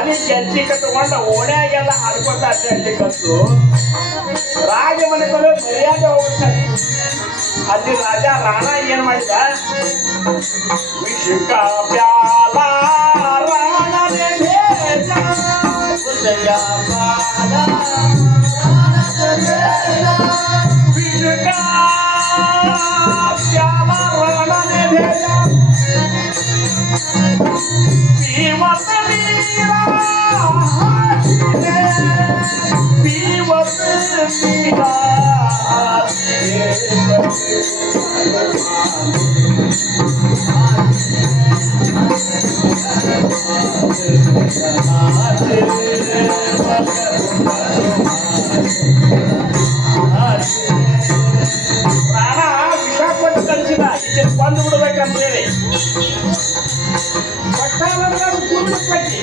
ತಲೆ ಗೆಜ್ಜಿ ಕಟ್ಕೊಂಡ ಓಣ್ಯಾಗೆಲ್ಲ ಹಾಡ್ಕೊಂಡ ಅಡ್ಡಾಡ್ಲಿಕ್ಕಂತು ರಾಜ ಮನೆ ತಲೆ ಮರ್ಯಾದೆ ಹೋಗ್ತಾರೆ. ಅಲ್ಲಿ ರಾಜ ರಾಣ ಏನ್ ಮಾಡಿದ, ವಿಷಕ ಪ್ಯಾಲ ರಾಣನೆ ಭೇದ ಉದಯ ಬಾಲ ವಿಷಕ ಪ್ಯಾಲ ರಾಣನೆ ಭೇದ ಪೀವತ ನೀರ ಪೀವತ ನೀರ ಪ್ರಾಣ ವಿಷ ಕೊಟ್ಟು ಕಳಿಸಿದ ಈಚೆ ಕೊಂದು ಬಿಡ್ಬೇಕಂತ ಹೇಳಿ ಕೂಡ್ಬಿಟ್ಲಕ್ಕಿ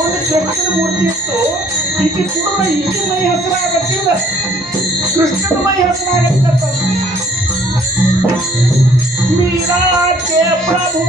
ಒಂದು ಕೃಷ್ಣನ ಮೂರ್ತಿ ಇತ್ತು. ಈಕೆ ಕೂಡ ಈಕೆ ಮೈ ಹೆಸರಾಗತ್ತಿಲ್ಲ, ಕೃಷ್ಣನ ಮೈ ಹೆಸರಾಗತ್ತ. ಮೀರಾ ಕೆ ಪ್ರಭು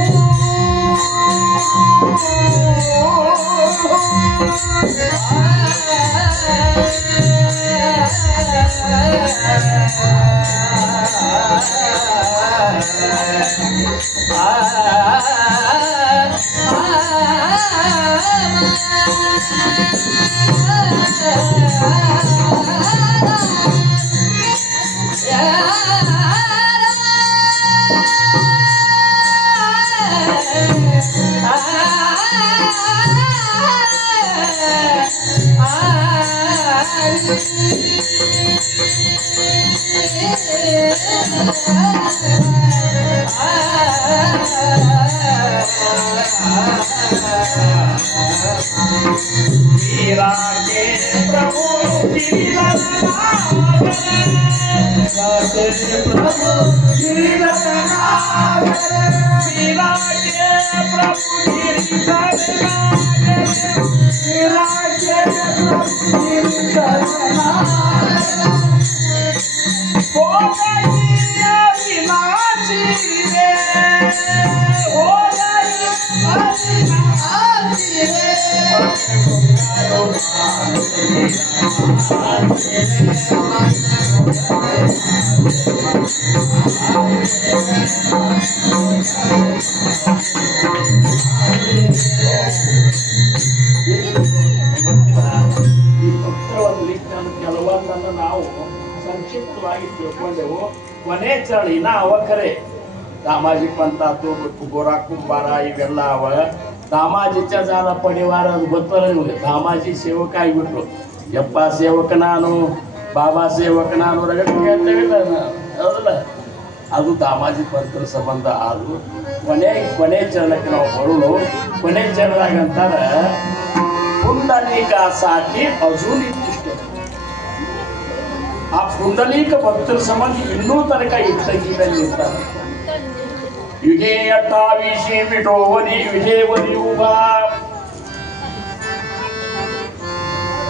वीरा के प्रभु ಕೆಲವೊಂದನ್ನು ನಾವು ಸಂಕ್ಷಿಪ್ತವಾಗಿ ತಿಳ್ಕೊಂಡೆವು. ಕೊನೆ ಚಳಿ ಇನ್ನ ಅವಕರೆ दामाजी पंता तो गोरा कुंभारा ಇವೆಲ್ಲ ಅವ. दामाजीच्या ಜಾಲ ಪಡಿವಾರ ಅದು ಗೊತ್ತಲ್ಲ ನಿಮಗೆ. दामाजी ಸೇವಕ ಆಗಿಬಿಟ್ರು. ಯಪ್ಪ ಸೇವಕ ನಾನು, ಬಾಬಾ ಸೇವಕ ನಾನು ರಗಡ್ ಕೇಳ್ತೇವಿಲ್ಲ ಹೌದಲ್ಲ. ಅದು दामाजी ಪಂತರ ಸಂಬಂಧ. ಅದು ಕೊನೆ ಚರಣಕ್ಕೆ ನಾವು ಬರೋಣ. ಕೊನೆ ಚರಣದಾಗ ಅಂತಾರೆ पुंडलिकासाठी अजून इष्ट. ಆ ಪುಂಡಲೀಕ ಭಕ್ತರ ಸಂಬಂಧ ಇನ್ನೂ ತನಕ ಇಟ್ಟಗಿನಲ್ಲಿ ಇರ್ತಾರೆ. ಯುಗೇ 28 ಬಿಟೋವರಿ ವಿಜಯವರಿ ಉಭಾ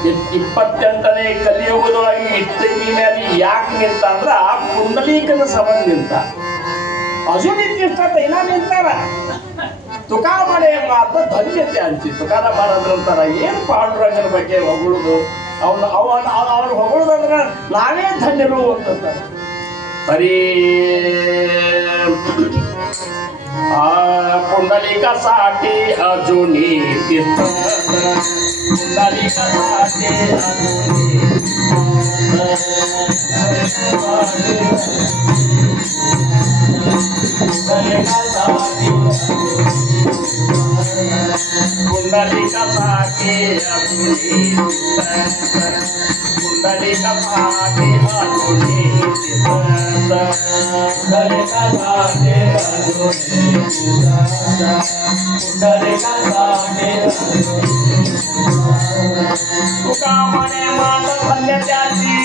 28ನೇ ಕಲಿಯುಗದೊಳಗೆ ಇಟ್ಟಗಿ ಮೇಲೆ ಯಾಕೆ ನಿಂತ ಅಂದ್ರೆ ಆ ಪುಂಡಲೀಕನ ಸಂಬಂಧ ನಿಂತ. ಅಜೂನ್ ಇಷ್ಟ ಇನ್ನ ನಿಂತಾರ. ತುಕಾಮಣೆ ಮಾತ್ರ ಧನ್ಯತೆ ಅಂತಿ. ತುಕಾರ ಮಾಡೋದ್ರಂತಾರ ಏನು ಪಾಂಡುರಂಗನ ಬಗ್ಗೆ ಹೊಗಳುದು, ಅವನು ಹೊಗಳುದಂದ್ರೆ ನಾವೇ ಧನ್ಯರು ಅಂತಂತಾರೆ. ಬರೀ ಆ ಪುಂಡಲಿಕಾसाठी ಅಜುनी पुंडलिकासाठी पुंडलिकासाठी अजूनी पुंडलिकासाठी अजूनी तुका म्हणे मान धन्य त्याची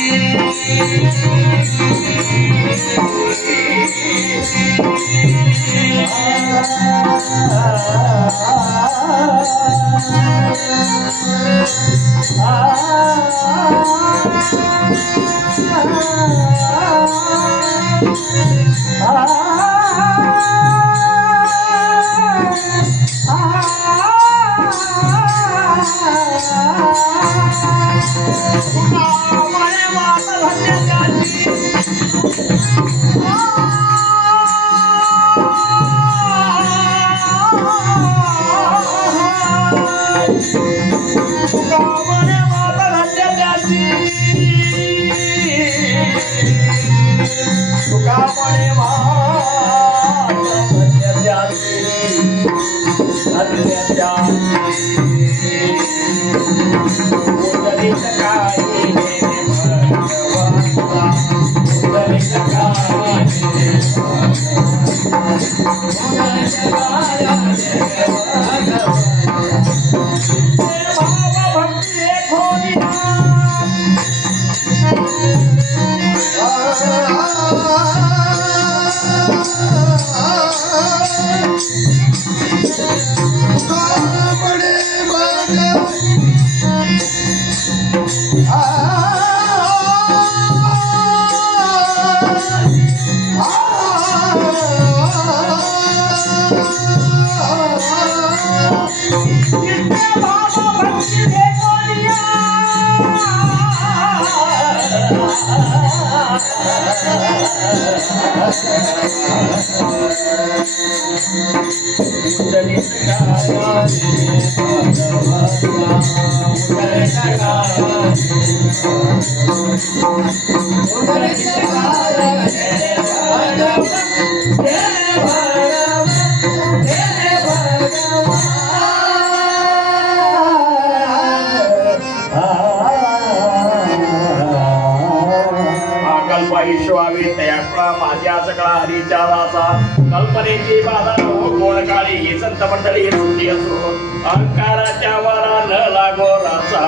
माझ्या सगळा हरीच्या दासा कल्पनेची बाधा कोण काळी ही संत मंडळी सुट्टी असो अहंकाराच्या वारा न लागो रासा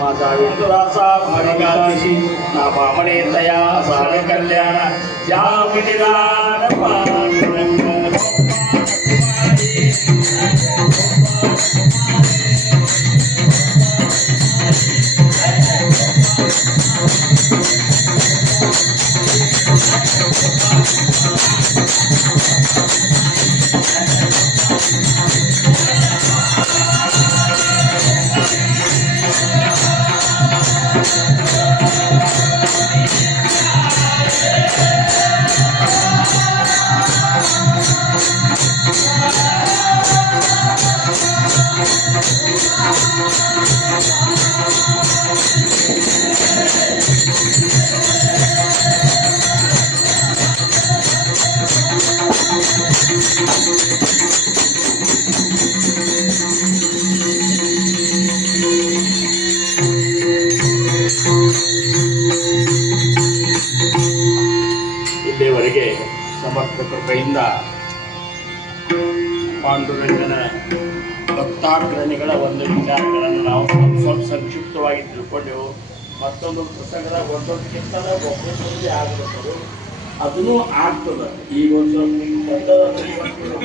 माझा विठुरासा भाविकाशी ना बामणे तया सावे कल्याण ज्या विनिदान पांडुरंग ಇಲ್ಲಿವರೆಗೆ ಸಮರ್ಥ ಕೃಪೆಯಿಂದ ಪಾಂಡುರಂಗನ ಭಕ್ತಾಗ್ರಣಿಗಳ ಒಂದು ವಿಚಾರಗಳನ್ನು ನಾವು ಸ್ವಲ್ಪ ಸಂಕ್ಷಿಪ್ತವಾಗಿ ತಿಳ್ಕೊಂಡೆವು. ಮತ್ತೊಂದು ಪ್ರಸಂಗದಾಗ ಒಂದೊಂದಕ್ಕಿಂತ ಒಬ್ಬೊಬ್ಬರಿಗೆ ಆಗಬೇಕು, ಅದನ್ನು ಆಗ್ತದೆ. ಈಗ ಒಂದು ಸ್ವಲ್ಪ